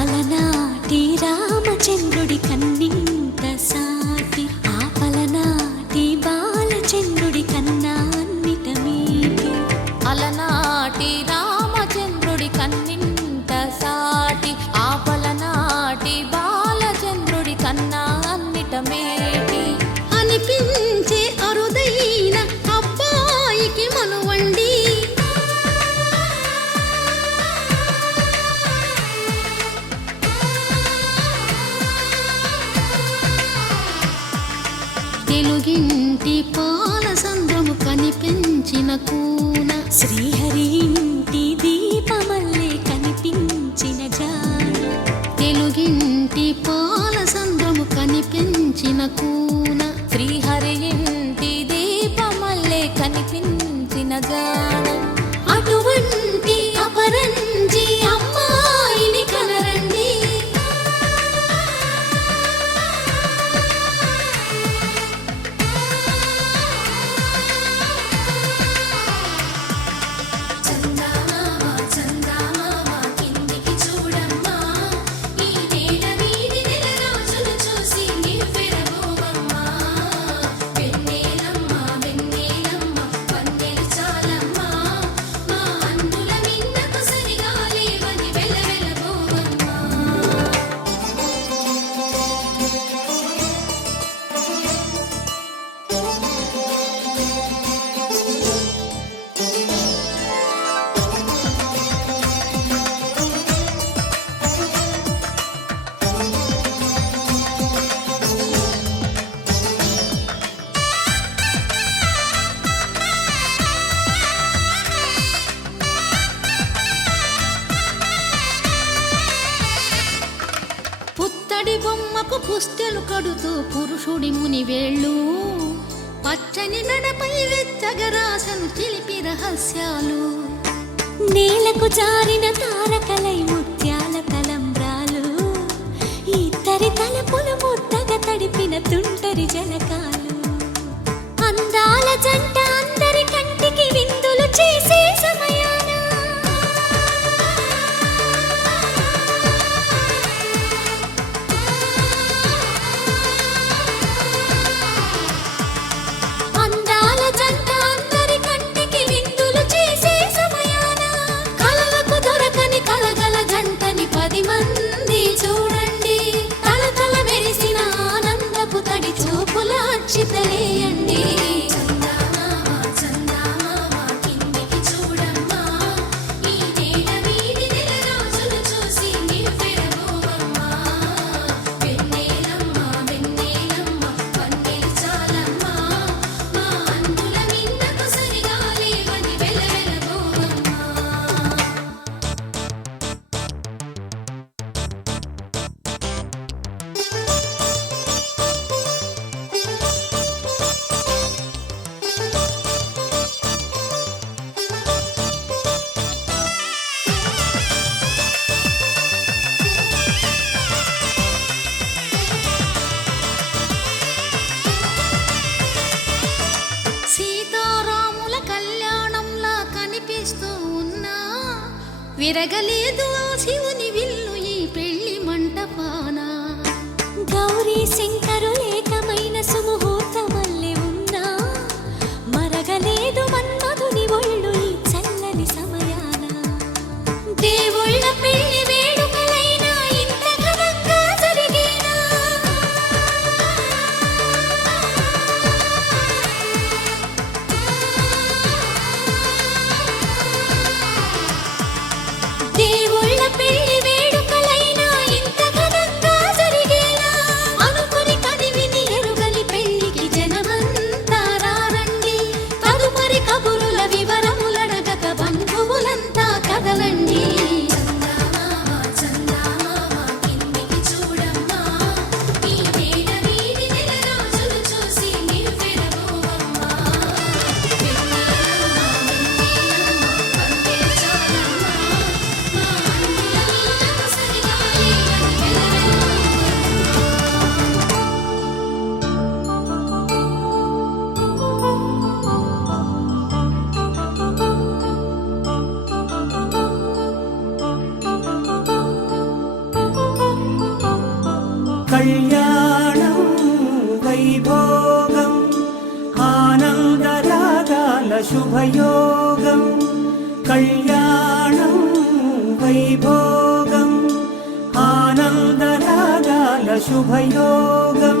అలనాటి రామచంద్రుడి కన్నింత సాటి ఆపలనాటి బాలచంద్రుడి కన్నా అన్నిట మీటి. అలనాటి రామచంద్రుడి కన్నింత సాటి ఆపలనాటి బాలచంద్రుడి కన్నా అన్నిట మేటి అనిపించే అరుదైన అబ్బాయికి మనువండి తెలుగింటి పాల సంద్రము కనిపించిన కూన శ్రీహరి ఇంటి దీపమల్లే కనిపించిన జాన తెలుగింటి పాల సంద్రము కనిపించిన కూన శ్రీహరి ఇంటి దీపమల్లే కనిపించిన జానం అటువంటి అపరంజి అమ్మాయిని కనరండి చందమామ చందమామ కిందికి చూడమ్మా ఈ నేల వీధి నెల రోజులు చూసి నివ్వెరబోవమ్మా. వెన్నెలమ్మ వెన్నెలమ్మ వన్నెలు చాలమ్మా మా అందుల మిన్నకు సరిగా లేవని వెలవెలబోవమ్మా. పుత్తడి బొమ్మకు పుస్తెలు కడుతూ పురుషుడి ముని వేళ్ళు పచ్చని నడపై వెచ్చగరాసను చిలిపి రహస్యాలు నేలకు జారిన తారకలై ముత్యాల తలంబ్రాలు ఇద్దరి తలపులు ముద్దగా తడిపిన తుంటరి జలకాలు అందాల జంట అందరి కంటికి విందులు చేసే సమయాన అందాల జంట అందరి కంటికి విందులు చేసే సమయాన కలలకు దొరకని కలగల జంటని 10 మంది చూడండి. తలతల మెరిసిన ఆనందపు తడి చూపుల అక్షితలేయండి. చందమామ చందమామ కిందికి చూడమ్మా ఈ నేల వీధి నెల రోజులు చూసి నివ్వెరబోవమ్మా. వెన్నెలమ్మ వెన్నెలమ్మ వన్నెలు చాలమ్మా మా అందుల మిన్నకు సరిగా లేవని వెలవెలబోవమ్మా. సీతారాముల కళ్యాణంలా కనిపిస్తూ ఉన్నా విరగలేదు ఆ శివుని విల్లు ఈ పెళ్లి మంటపాన. గౌరీ శంకరులేకమైన సుముహూర్తమల్లె ఉన్నా శుభయోగం కళ్యాణం వైభోగం ఆనందరాగాల శుభయోగం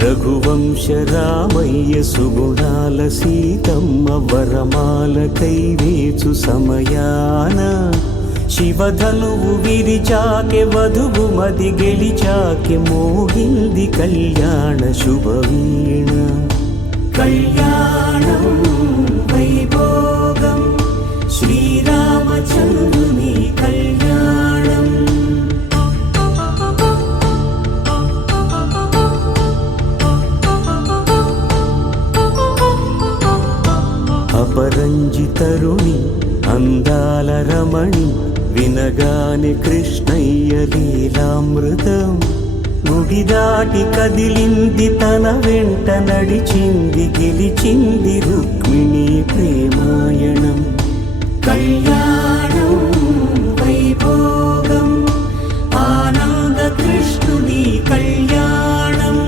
రఘువంశ రామయ్య సుగుణాల సీతమ్మ వరమాల కైవేచు సమయాన శివధనువు విరిచాకె వధువు మది గెలిచాకె మోగింది కళ్యాణ శుభవీణ కళ్యాణం వైభోగం శ్రీరామచంద్రుని కళ్యాణం అపరంజి తరుణి అందాల రమణి వినగానే కృష్ణయ్య లీలామృతం గుడి దాటి కదిలింది తన వెంట నడిచింది గెలిచింది రుక్మిణి ప్రేమాయణం కళ్యాణం వైభోగం ఆనంద కృష్ణుని కళ్యాణం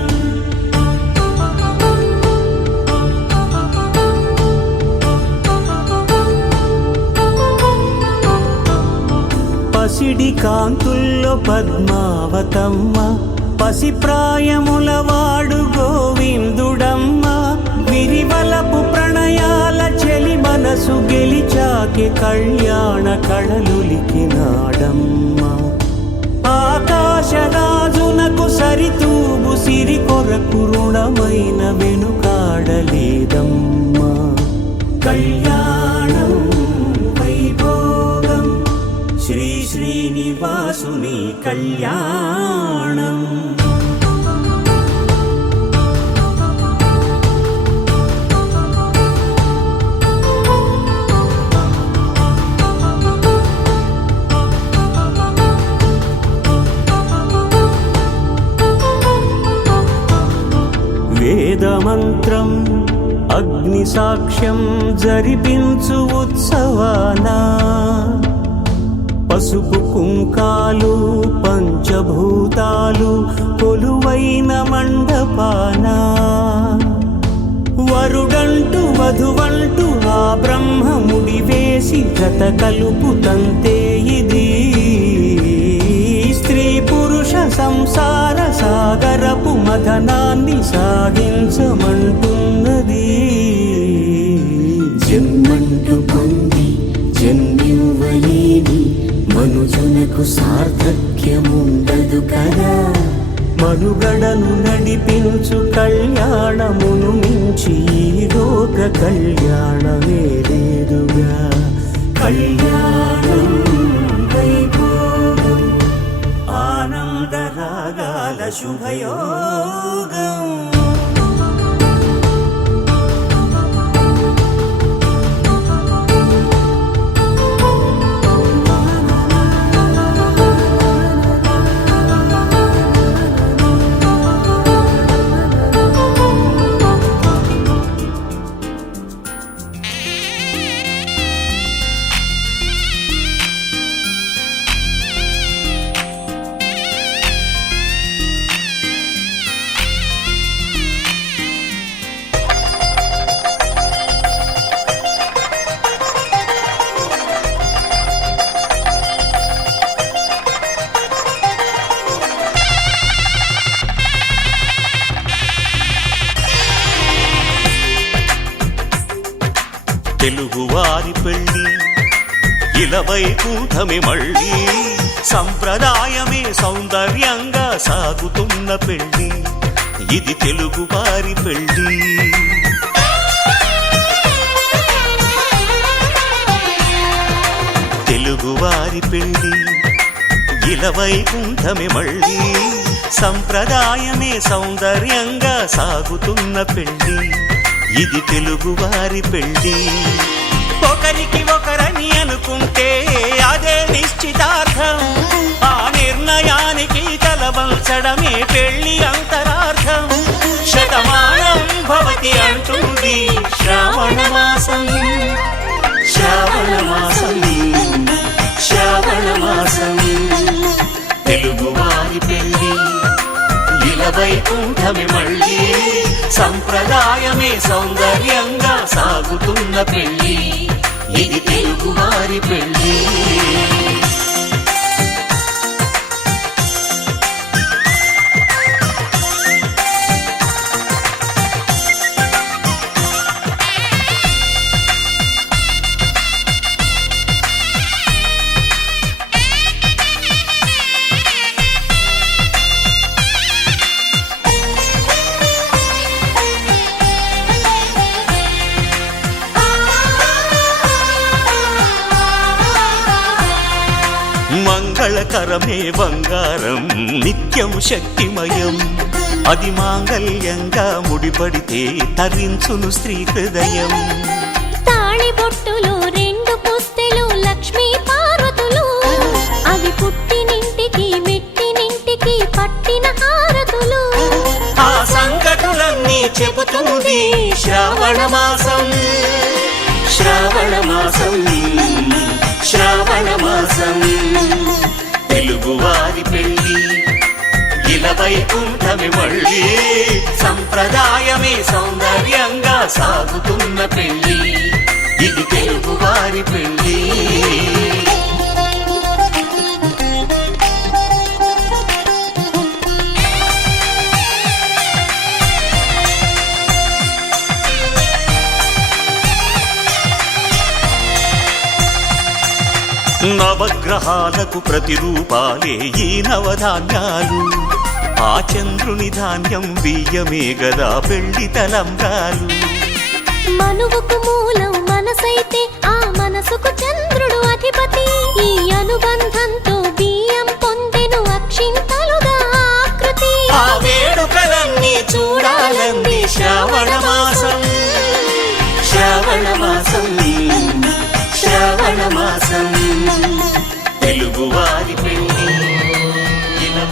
పసిడి కాంతుల్లో పద్మావతమ్మ పసిప్రాయముల వాడు గోవిందుడమ్మ విరివలపు ప్రణయాల చెలి మనసు గెలిచాకె కళ్యాణ కళలులికినాడమ్మ ఆకాశరాజునకు సరితూబు సిరి కొరకు రుణమైన వెనుకాడలేదమ్మ కళ్యాణం వైభోగం శ్రీ శ్రీనివాసుని కళ్యాణం వేదమంత్రం అగ్ని సాక్ష్యం జరిపించు ఉత్సవానా పసుపు కుంకాలు పంచభూతాలు కొలువైన మండపాన వరుడంటూ వధువంటూ ఆ బ్రహ్మముడి వేసి జత కలుపుతంతే ఇది స్త్రీ పురుష సంసార సాగరపు మథనాన్ని సాగించమంటున్నది జన్మంటూ పొంది జన్మివ్వలేని మనుజునకు సార్థక్యముండదు కదా మనుగడను నడిపించు కళ్యాణమును మించి ఈ లోక కళ్యాణమే లేదుగా కళ్యాణం వైభోగం ఆనందరాగాల శుభయోగం తెలుగువారి పెళ్ళి ఇలవైకుంఠమే మళ్ళీ సంప్రదాయమే సౌందర్యంగా సాగుతున్న పెళ్ళి ఇది తెలుగువారి పెళ్ళి తెలుగువారి పెళ్ళి ఇలవైకుంఠమే మళ్ళీ సంప్రదాయమే సౌందర్యంగా సాగుతున్న పెళ్ళి ఇది తెలుగువారి పెళ్ళి ఒకరికి ఒకరని అనుకుంటే అదే నిశ్చితార్థం ఆ నిర్ణయానికి తలవంచడమే పెళ్లి అంతరార్థం శతమానం భవతి అంటుంది శ్రావణ మాసం శ్రావణ మాసం శ్రావణ మాసం తెలుగువారి పెళ్ళి ఇలవైకుంఠమే మళ్ళీ సంప్రదాయమే సౌందర్యంగా సాగుతున్న పెళ్ళి ఇది తెలుగువారి పెళ్ళి. మంగళకరమే బంగారం నిత్యం శక్తిమయం, అది మాంగళ్యంగా ముడిపడితే తరించును స్త్రీ హృదయం. తాళి బొట్టులు రెండు పుస్తెలు లక్ష్మీ పార్వతులు, అవి పుట్టినింటికి మెట్టినింటికి పట్టిన హారతులు. ఆ సంకటులన్నీ చెబుతుంది శ్రావణ మాసం, శ్రావణ మాసం, శ్రావణ మాసం. తెలుగువారి పెళ్ళి ఇలా వైకుంఠమి మళ్ళీ, సంప్రదాయమే సౌందర్యంగా సాగుతున్న పెళ్ళి ఇది తెలుగువారి పెళ్ళి. నవగ్రహాలకు ప్రతిరూపాలే ఈ నవధాన్యాలు, ఆ చంద్రుని ధాన్యం బియ్యమే గదా పెళ్లి తలంబ్రాలు. మనువుకు మూలం మనసైతే ఆ మనసుకు చంద్రుడు అధిపతి, ఈ అనుబంధంతో బియ్యం పొందెను అక్షింతలుగా ఆకృతి. ఆ వేడుకలన్నీ చూడాలంది శ్రావణ మాసం, శ్రావణ మాసం, శ్రావణ మాసం. తెలుగువారి పెళ్ళి ఇలా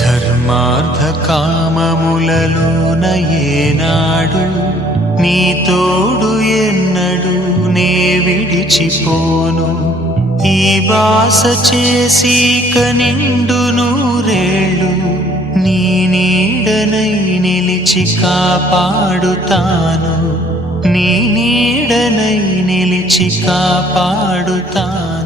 ధర్మార్థ కామములలోన ఏనాడు నీ తోడు ఎన్నడు నే విడిచిపోను, ఈ బాస చేసి కనిండు నూరేళ్ళు నీ నీడనై నిలిచి కాపాడుతాను, నీ నీడనై నిలిచి కాపాడుతాను.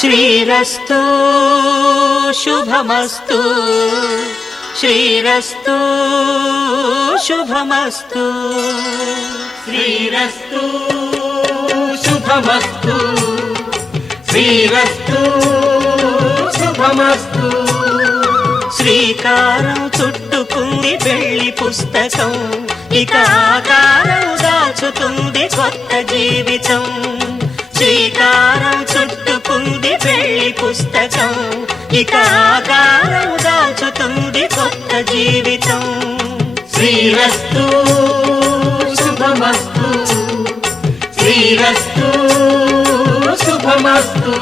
శ్రీరస్తు శుభమస్తు, శ్రీరస్తు శుభమస్తు, శ్రీరస్తు శుభమస్తు, శ్రీరస్తు శుభమస్తు. శ్రీకారం చుట్టుకుంది పెళ్లి పుస్తకం, ఇక ఆకారం దాచుతుంది కొత్త జీవితం. శ్రీకారం చుట్టుకుంది పెళ్లి పుస్తకం, ఇక ఆకారం దాచుతుంది కొత్త జీవితం. శ్రీరస్తు శుభమస్తు, శ్రీరస్తు శుభమస్తు.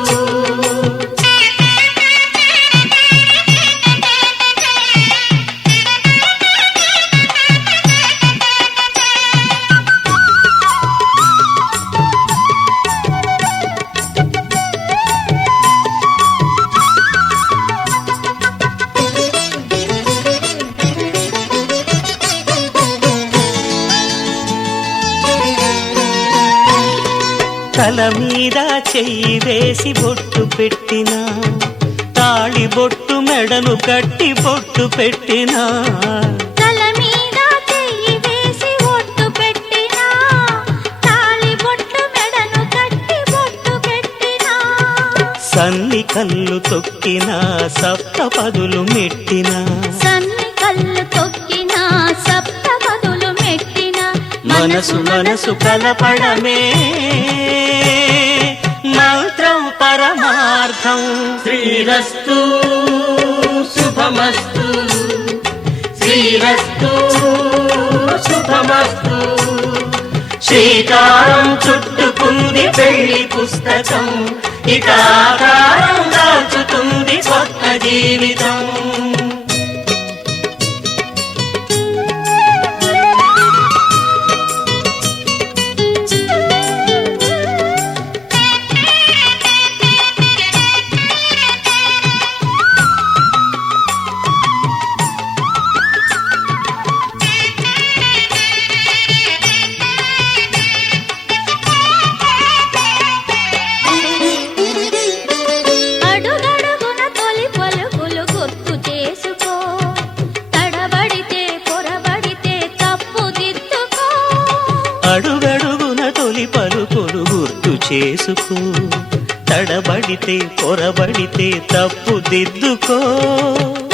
తల మీద చెయ్యి వేసి బొట్టు పెట్టినా, తాళి బొట్టు మెడను కట్టి బొట్టు పెట్టినా, తల మీద చెయ్యి వేసి బొట్టు పెట్టినా, తాళి బొట్టు మెడను కట్టి బొట్టు పెట్టినా, సన్ని కళ్ళు తొక్కినా సప్తపదులు మెట్టినా, సన్ని కళ్ళు తొక్కినా సప్తపదులు మెట్టినా, మనసు మనసు కలపడమే మంత్రం పరమార్థం. శ్రీరస్తు శుభమస్తు, శ్రీరస్తు శుభమస్తు, శ్రీకారం చుట్టుకుంది పెళ్లి పుస్తకం, ఇక ఆకారం దాచుతుంది కొత్త జీవితం. అడుగడుగున తొలి పలుకులు గుర్తు చేసుకో, తడబడితే పొరబడితే తప్పుదిద్దుకో. అడుగడుగున తొలి పలుకులు గుర్తు చేసుకో, తడబడితే పొరబడితే తప్పుదిద్దుకో.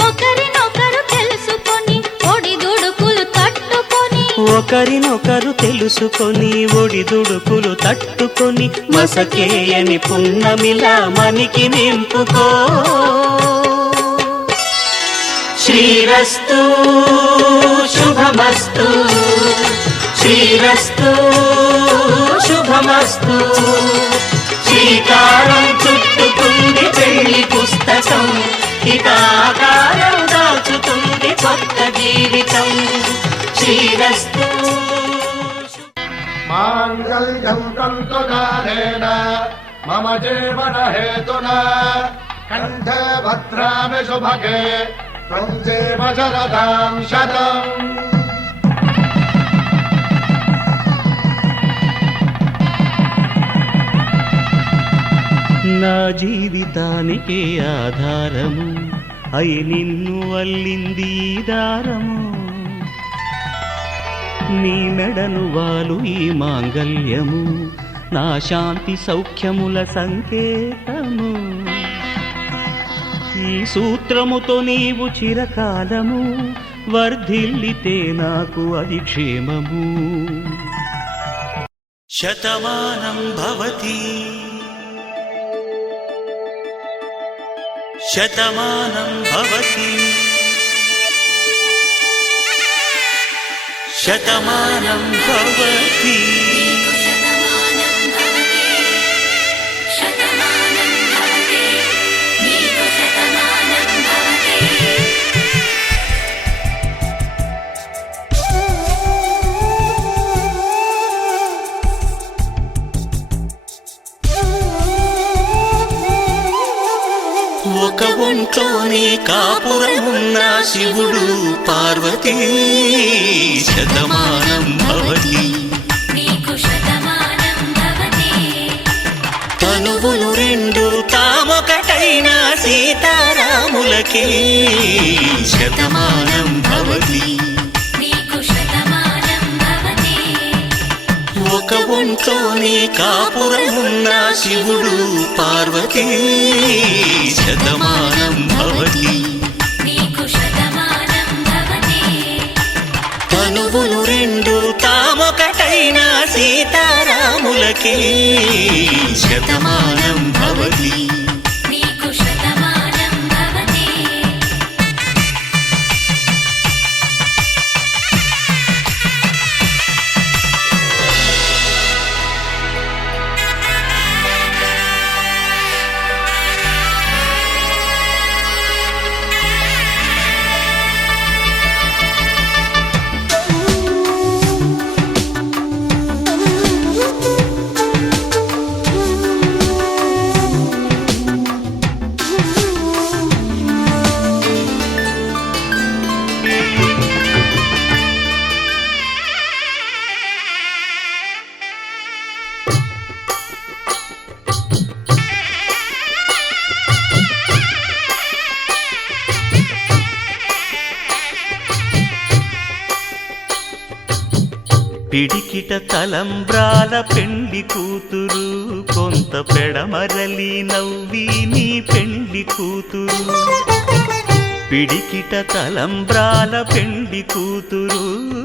ఒకరినొకరు తెలుసుకొని ఒడిదుడుకులు తట్టుకొని, ఒకరినొకరు తెలుసుకొని ఒడిదుడుకులు తట్టుకొని మసకేయని పున్నమిలా మనికి నింపుకో. శ్రీరస్తు శుభమస్తు, శ్రీరస్తు శుభమస్తు. శ్రీకారం చుట్టుకుంది పెళ్లి పుస్తకం, ఇక ఆకారం దాచుతుంది కొత్త జీవితం. శ్రీరస్తు. మాంగళ్యం తంతుకాలేన మమ జీవన హేతునా కంఠే భద్రామి శుభగే త్వం జీవ శరదాం శతం. నా జీవితానికి ఆధారము అయి నిన్ను అల్లింది ఈ దారము. నీ మెడను వాలు ఈ మాంగల్యము నా శాంతి సౌఖ్యముల సంకేతము. ఈ సూత్రముతో నీవు చిరకాలము వర్ధిల్లితే నాకు అది క్షేమము. శతమానం భవతి శతమానం భవతి శతమానం భవతి. శతమానం భవతి, శతమానం భవతి, నీకు శతమానం భవతి. ఒక ఒంట్లోనే కాపురమున్న శివుడు పార్వతీ శతమానం భవతి. నీకు శతమానం భవతి. తనువులు రెండు తామొకటైన సీతారాములకి శతమానం భవతి. నీకు శతమానం భవతి. ఒక ఒంట్లోనే కాపురమున్న శివుడు పార్వతీ శతమానం భవతి. నీకు శతమానం భవతి. తనువులు రెండు తామొకటైన సీతారాములకి శతమానం భవతి. నీకు శతమానం భవతి. పిడికిట తలంబ్రాల పెండి కూతురు కొంత పెడమరలి నవ్వి నీ పెండి కూతురు. పిడికిట తలంబ్రాల పెండి కూతురు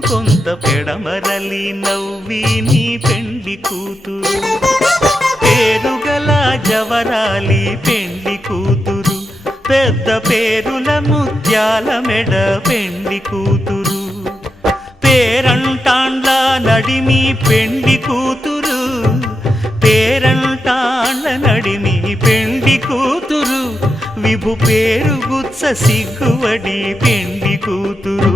కొంత పెడమరలి నవ్వి నీ పెండి కూతురు. పేరుగల జవరాలి పెండి కూతురు పెద్ద పేరుల ముత్యాల మెడ పెండి కూతురు. పేరంటాండ్ల నడిమి పెండి కూతురు, పేరంటాండ్ల నడిమి పెండి కూతురు, విభు పేరు గుత్స సిగ్గువడి పెండి కూతురు.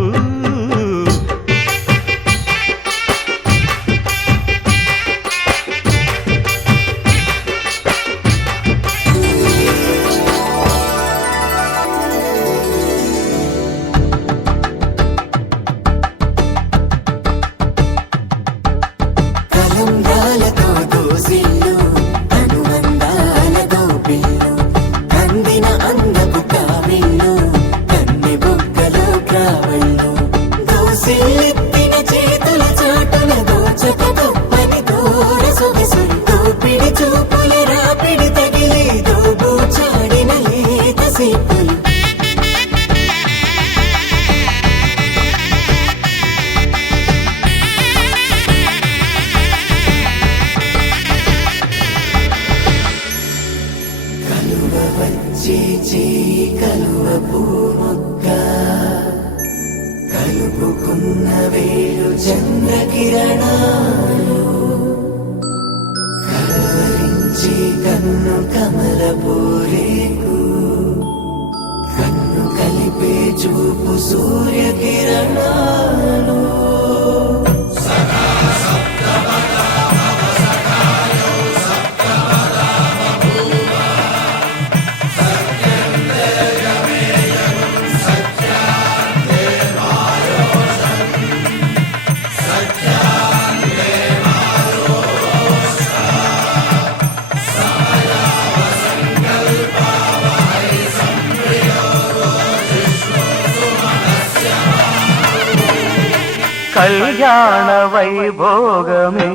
కలంగాలతో దోసిళ్ళు అనుబంధాలతో పిల్లు అందిన అందపు కావిళ్ళు కన్నె బుగ్గలో గ్రావళ్ళు దోసిళ్ళెత్తిన చేతుల చాటున దోచక తప్పని దూర సొగసులు దోపిడి చూపుల రాపిడి తగిలి దోబూచాడిన లేత సీపులు చేయి కలువ పూమొక్క కలుపుకున్న వేలు చంద్రకిరణాలు కలవరించి కన్ను కమల పూరేకు కన్ను కలిపే చూపు సూర్యకిరణాలు కళ్యాణ వైభోగమే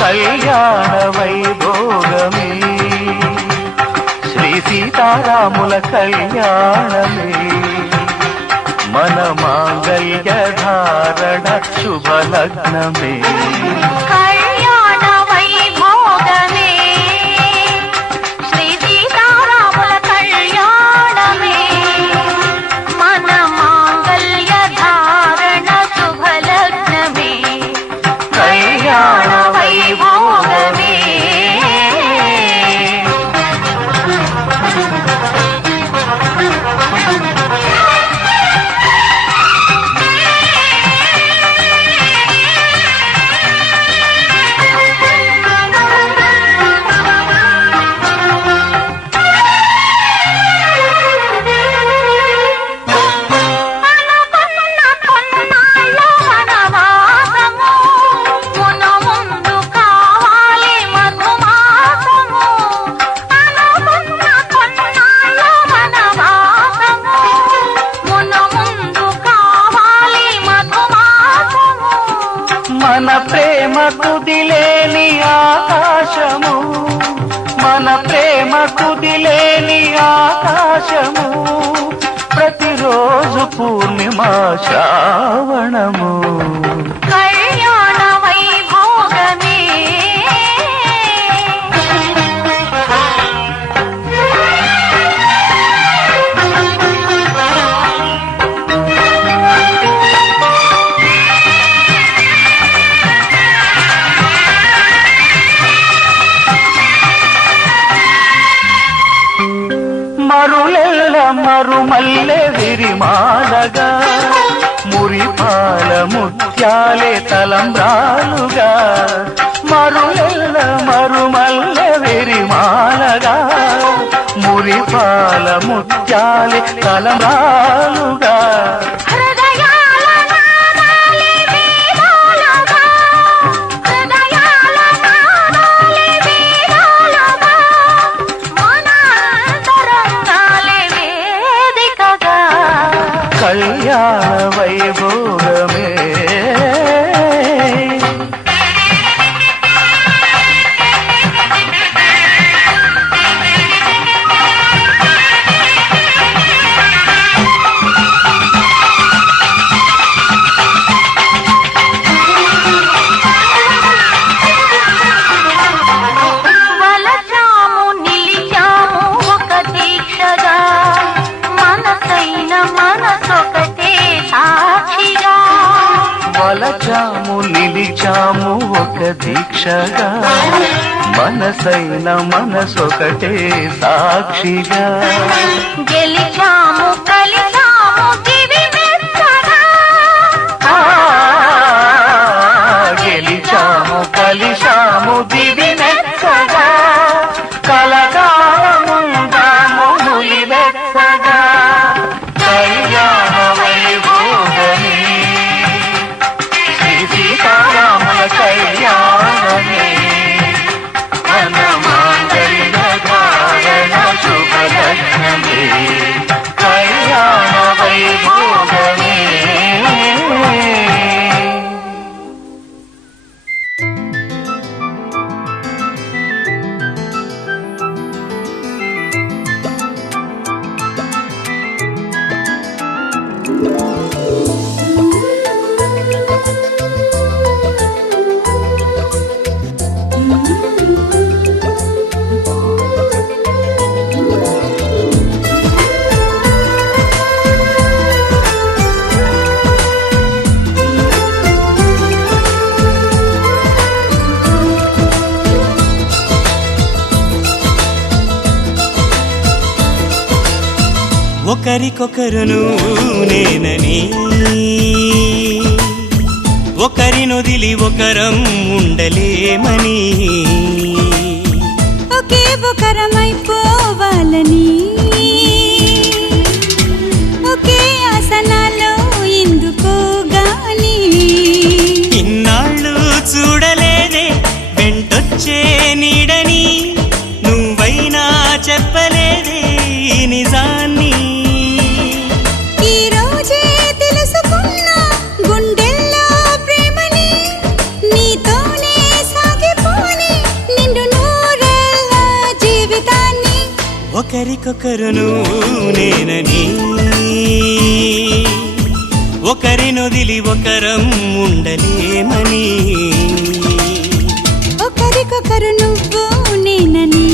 కళ్యాణ వైభోగమే శ్రీ సీతారాముల కళ్యాణమే మన మాంగళ్య ధారణ శుభలగ్నమే. కళ్యాణ వైభోగమే శ్రీ సీతారాముల కళ్యాణమే మన మాంగళ్య ధారణ శుభలగ్నమే. కళ్యాణ వైభోగమే మన ప్రేమ కుదిలేని ఆకాశము, మన ప్రేమ కుదిలేని ఆకాశము, ప్రతిరోజు పూర్ణిమా శ్రావణము. కళ్యాణ వైభోగమే మరులెల్ల మరుమల్లె విరిమాలగా, మురిపాల ముత్యాలే తలంబ్రాలుగా, మరులెల్ల మరుమల్లె విరిమాలగా, మురిపాల ముత్యాలే తలంబ్రాలుగా. హృదయాల నాదాలే వేదాలుగా, హృదయాల నాదాలే వేదాలుగా, మన అంతరంగాలే వేదికగా. కళ్యాణ వైభోగమే వలచాము నిలిచాము ఒక దీక్షగా మనసైన మనసొకటే సాక్షిగా గెలిచాము కలిసాము దివి మెత్తగా గెలిచాము కలిశాము దివి మెత్తగా కలకాలముందాము నులి మెత్తగా కళ్యాణ వైభోగమే శ్రీ సీతారాముల కళ్యాణమే మన మాంగళ్య ధారణ శుభలగ్నమే కళ్యాణ వైభోగమే ఒకరికొకరును నేనని ఒకరినొదిలి ఒకరం ఉండలేమని ఒకే ఒకరమైపోవాలని ఒకే ఆసనాలో ఎందుకో గాని ఇన్నాళ్ళు చూడలేదే వెంటొచ్చే నీడని నువ్వైనా చెప్పలేదే ఈ నిజాన్ని ఈ రోజే తెలుసుకున్నా గుండెల్లో ప్రేమని నీతోనే సాగిపోని నిండు నూరేళ్ళ జీవితాన్ని ఒకరికొకరును నేనని ఒకరినొదిలి ఒకరం ఉండలేమని ఒకరికొకరు నువ్వు నేనని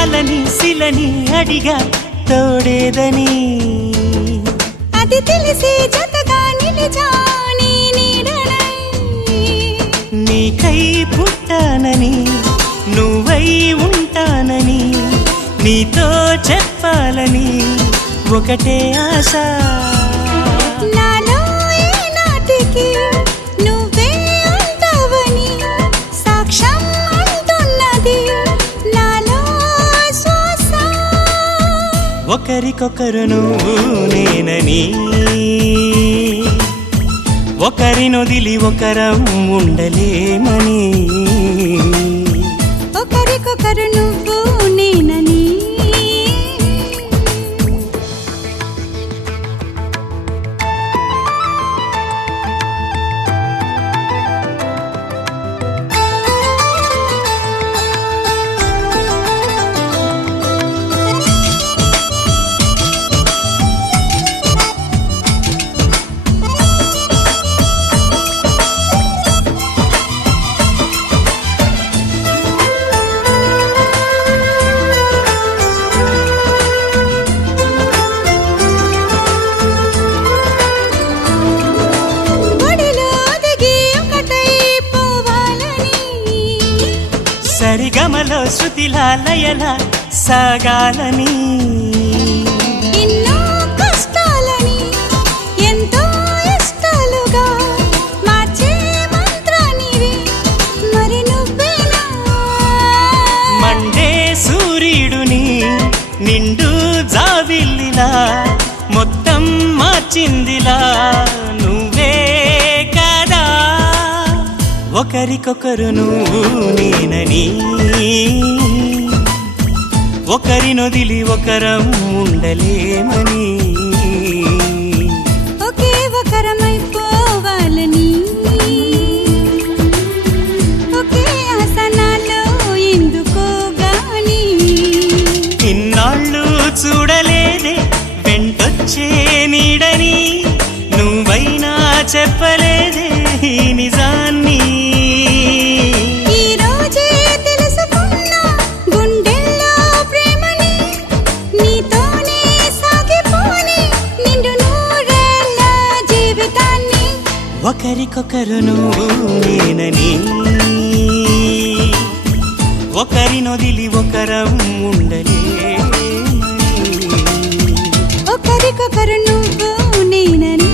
అలని శిలని అడిగా తోడేదని అది తెలిసి జతగా నిలిచా నీ నీడనై నీకై పుట్టానని నువ్వై ఉంటానని నీతో చెప్పాలని ఒకటే ఆశ నాలో ఏ నాటికి నువ్వే ఉంటావని సాక్ష్యం అంటున్నది నాలో శ్వాస ఒకరికొకరును నేనని ఒకరినొదిలి ఒకరం ఉండలేమని ఒకరికొకరు నువ్వు నేనని సరిగమలో శృతిలా లయలా సాగాలని ఎన్నో కష్టాలని ఎంతో ఇష్టాలుగా మార్చే మంత్రానివి మరి నువ్వేనా మండే సూర్యుడుని నిండు జాబిల్లిలా మొత్తం మార్చిందిలా నువ్వే కదా ఒకరికొకరు నువ్వు నేనని ఒకరినొదిలి ఒకరం ఉండలేమని ఒకే ఒకరమైపోవాలని ఒకే ఆసనాలో ఎందుకో గాని ఇన్నాళ్ళు చూడలేదే వెంటొచ్చే నీడని నువ్వైనా చెప్పలేదే ఈ నిజాన్ని ఈ రోజే తెలుసుకున్నా గుండెల్లో ప్రేమని నీతోనే సాగిపోని నిండు నూరేళ్ళ జీవితాన్ని ఒకరికొకరు నువ్వు నేనని ఒకరినొదిలి ఒకరం ఉండలేమని ఒకరికొకరు నువ్వు నేనని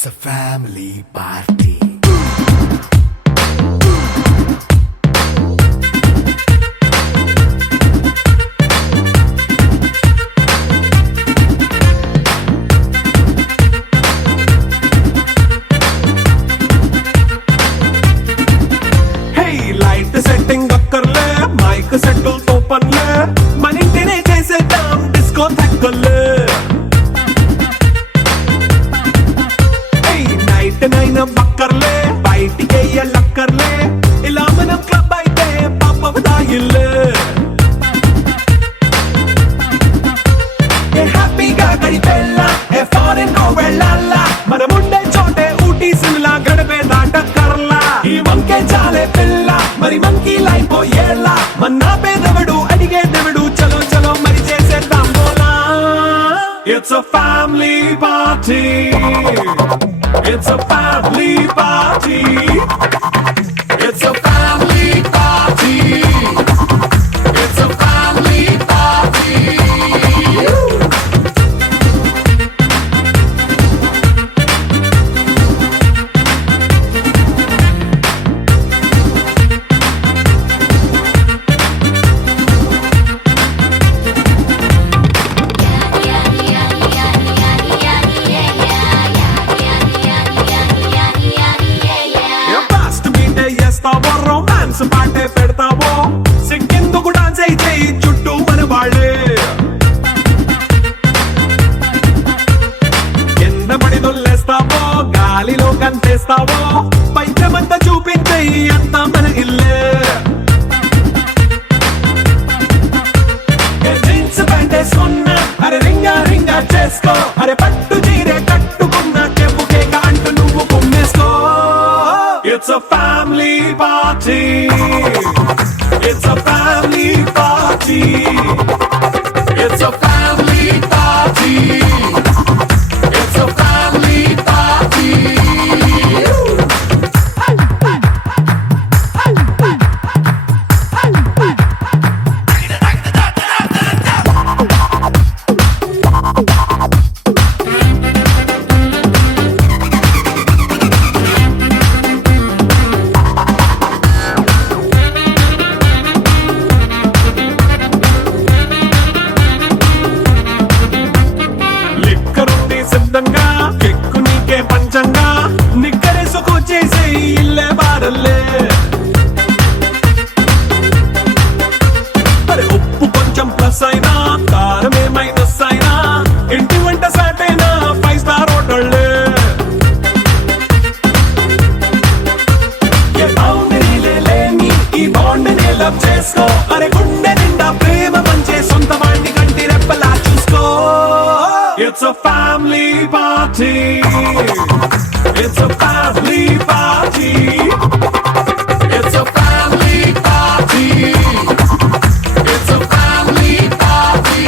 It's a family party. Light setting అక్కర్లే మైక్ సెట్టులతో పనులే మన ఇంటినే చేసేద్దాం డిస్కో తగ్గలే నైట్ నైన్ బక్కర్లే బయటికి వెయ్యలక్కర్లే ఇలా మనం క్లబ్ అయితే పాప దాయిల్లే హ్యాపీగా గడిపెళ్ళా ఏ ఫారెన్ కో వెళ్ళాలా మనం ఉండే చోటే ఊటీ సిమ్లా గడిపే దాటక్కర్లా ఈ వంకే చాలే పిల్ల మరి మంకీ లైఫ్ ఏళ్ళ మన్నా పేదవడు అడిగే దేవుడు చలో చలో మరి చేసేద్దాం బోలా it's a family party it's a family party it's a family party it's a family party romance పాటే పెడతావో సిగ్గెందుకు డాన్స్ అయితే చుట్టూ మన వాళ్ళే కింద పడి దొల్లేస్తావో గాలిలో కంటేస్తావో పైత్యమంతా చూపించే అంతా మన ఇల్లే జీన్స్ ప్యాంటేసుకున్నా అరే రింగా రింగా చేసుకో అరే పట్టు చీరే కట్టుకున్న చెప్పు కేక అంటూ నువ్వు కుమ్మేసుకో It's a family party. It's a family party. It's a family party. It's a family party. సిద్ధంగా ఎక్కు నీకే పంచంగా నిక్కరేసుకు చేసే ఇల్లే బారల్లే మరి ఉప్పు కొంచెం ప్లస్ అయినా కారమే మైనస్ అయినా ఇంటి వంట సాటైనా 5 స్టార్ హోటళ్ళే ఏ బౌండరీలే లేని ఈ బాండ్ని లవ్ చేసుకో అరే గుండె నిండా ప్రేమ పంచే సొంత వాడిని కంటి రెప్పలా చూసుకో It's a family party. It's a family party. It's a family party. It's a family party.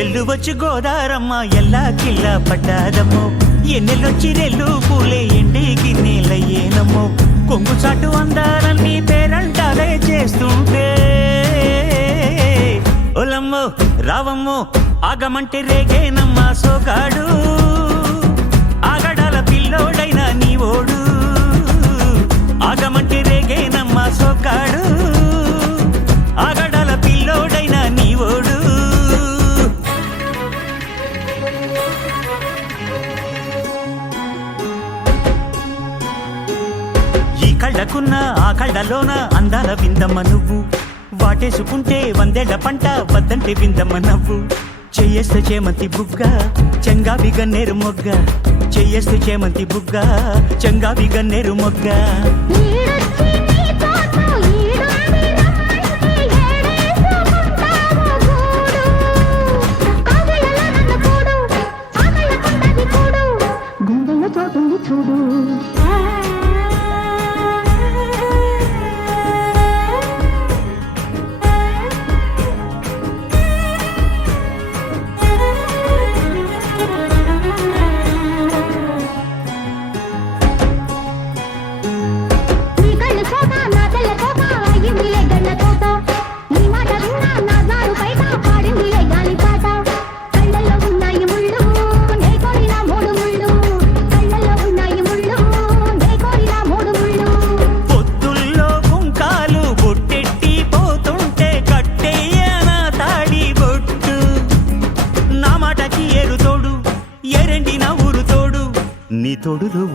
ఎల్లు వచ్చి గోదారమ్మ ఎల్లా కిల్లా పడ్డాదమ్మో ఎన్నెల్లొచ్చి రెల్లు పూలే ఎండి గిన్నెలయ్యేనమ్మో కొంగు చాటు అందాలన్నీ పేరంటాలే చేస్తుంటే ఒలమ్మో రావమ్మో ఆగమంటే రేగేనమ్మ సోగాడు ఆగడాల పిల్లోడైన నీ ఓడు ఆగమంటే రేగేనమ్మ సోగాడు ఆగడాల పిల్లోడైన నీ ఓడు కళ్ళకున్న ఆ కళ్ళలోన అందాల విందమ్మ నువ్వు వాటేసుకుంటే వందేళ్ల పంట వద్దంటే విందమ్మ నవ్వు చెయ్యేస్తే చేమంతి బుగ్గ చెంగావి గన్నేరు మొగ్గ చెయ్యేస్తే చేమంతి బుగ్గ చెంగావి గన్నేరు మొగ్గ ఈడొచ్చి నీ తోట ఈడుంది రమ్మంటే ఏడేసుకుంటావు గూడు కాగలలో నన్ను కూడు ఆకళ్ళకుంటది కూడు గుండెల్లో చోటుంది చూడు నీ కళ్ళు చోట నా తెల్ల కోట అయ్యిందిలే గళ్ళ తోట నీ మాట విన్నా నా జారు బయట పాడిందిలే గాలి పాట కళ్ళల్లో ఉన్నాయి ముళ్ళు నే కోరిన మూడు ముళ్ళు కళ్ళల్లో ఉన్నాయి ముళ్ళు నే కోరిన మూడు ముళ్ళు పొద్దుల్లో కుంకాలు బొట్టెట్టి పోతుంటే కట్టేయన తాడి బొట్టు నా మాటకి ఏరు తోడు ఎరండి నా ఊరు తోడు నీ తోడులో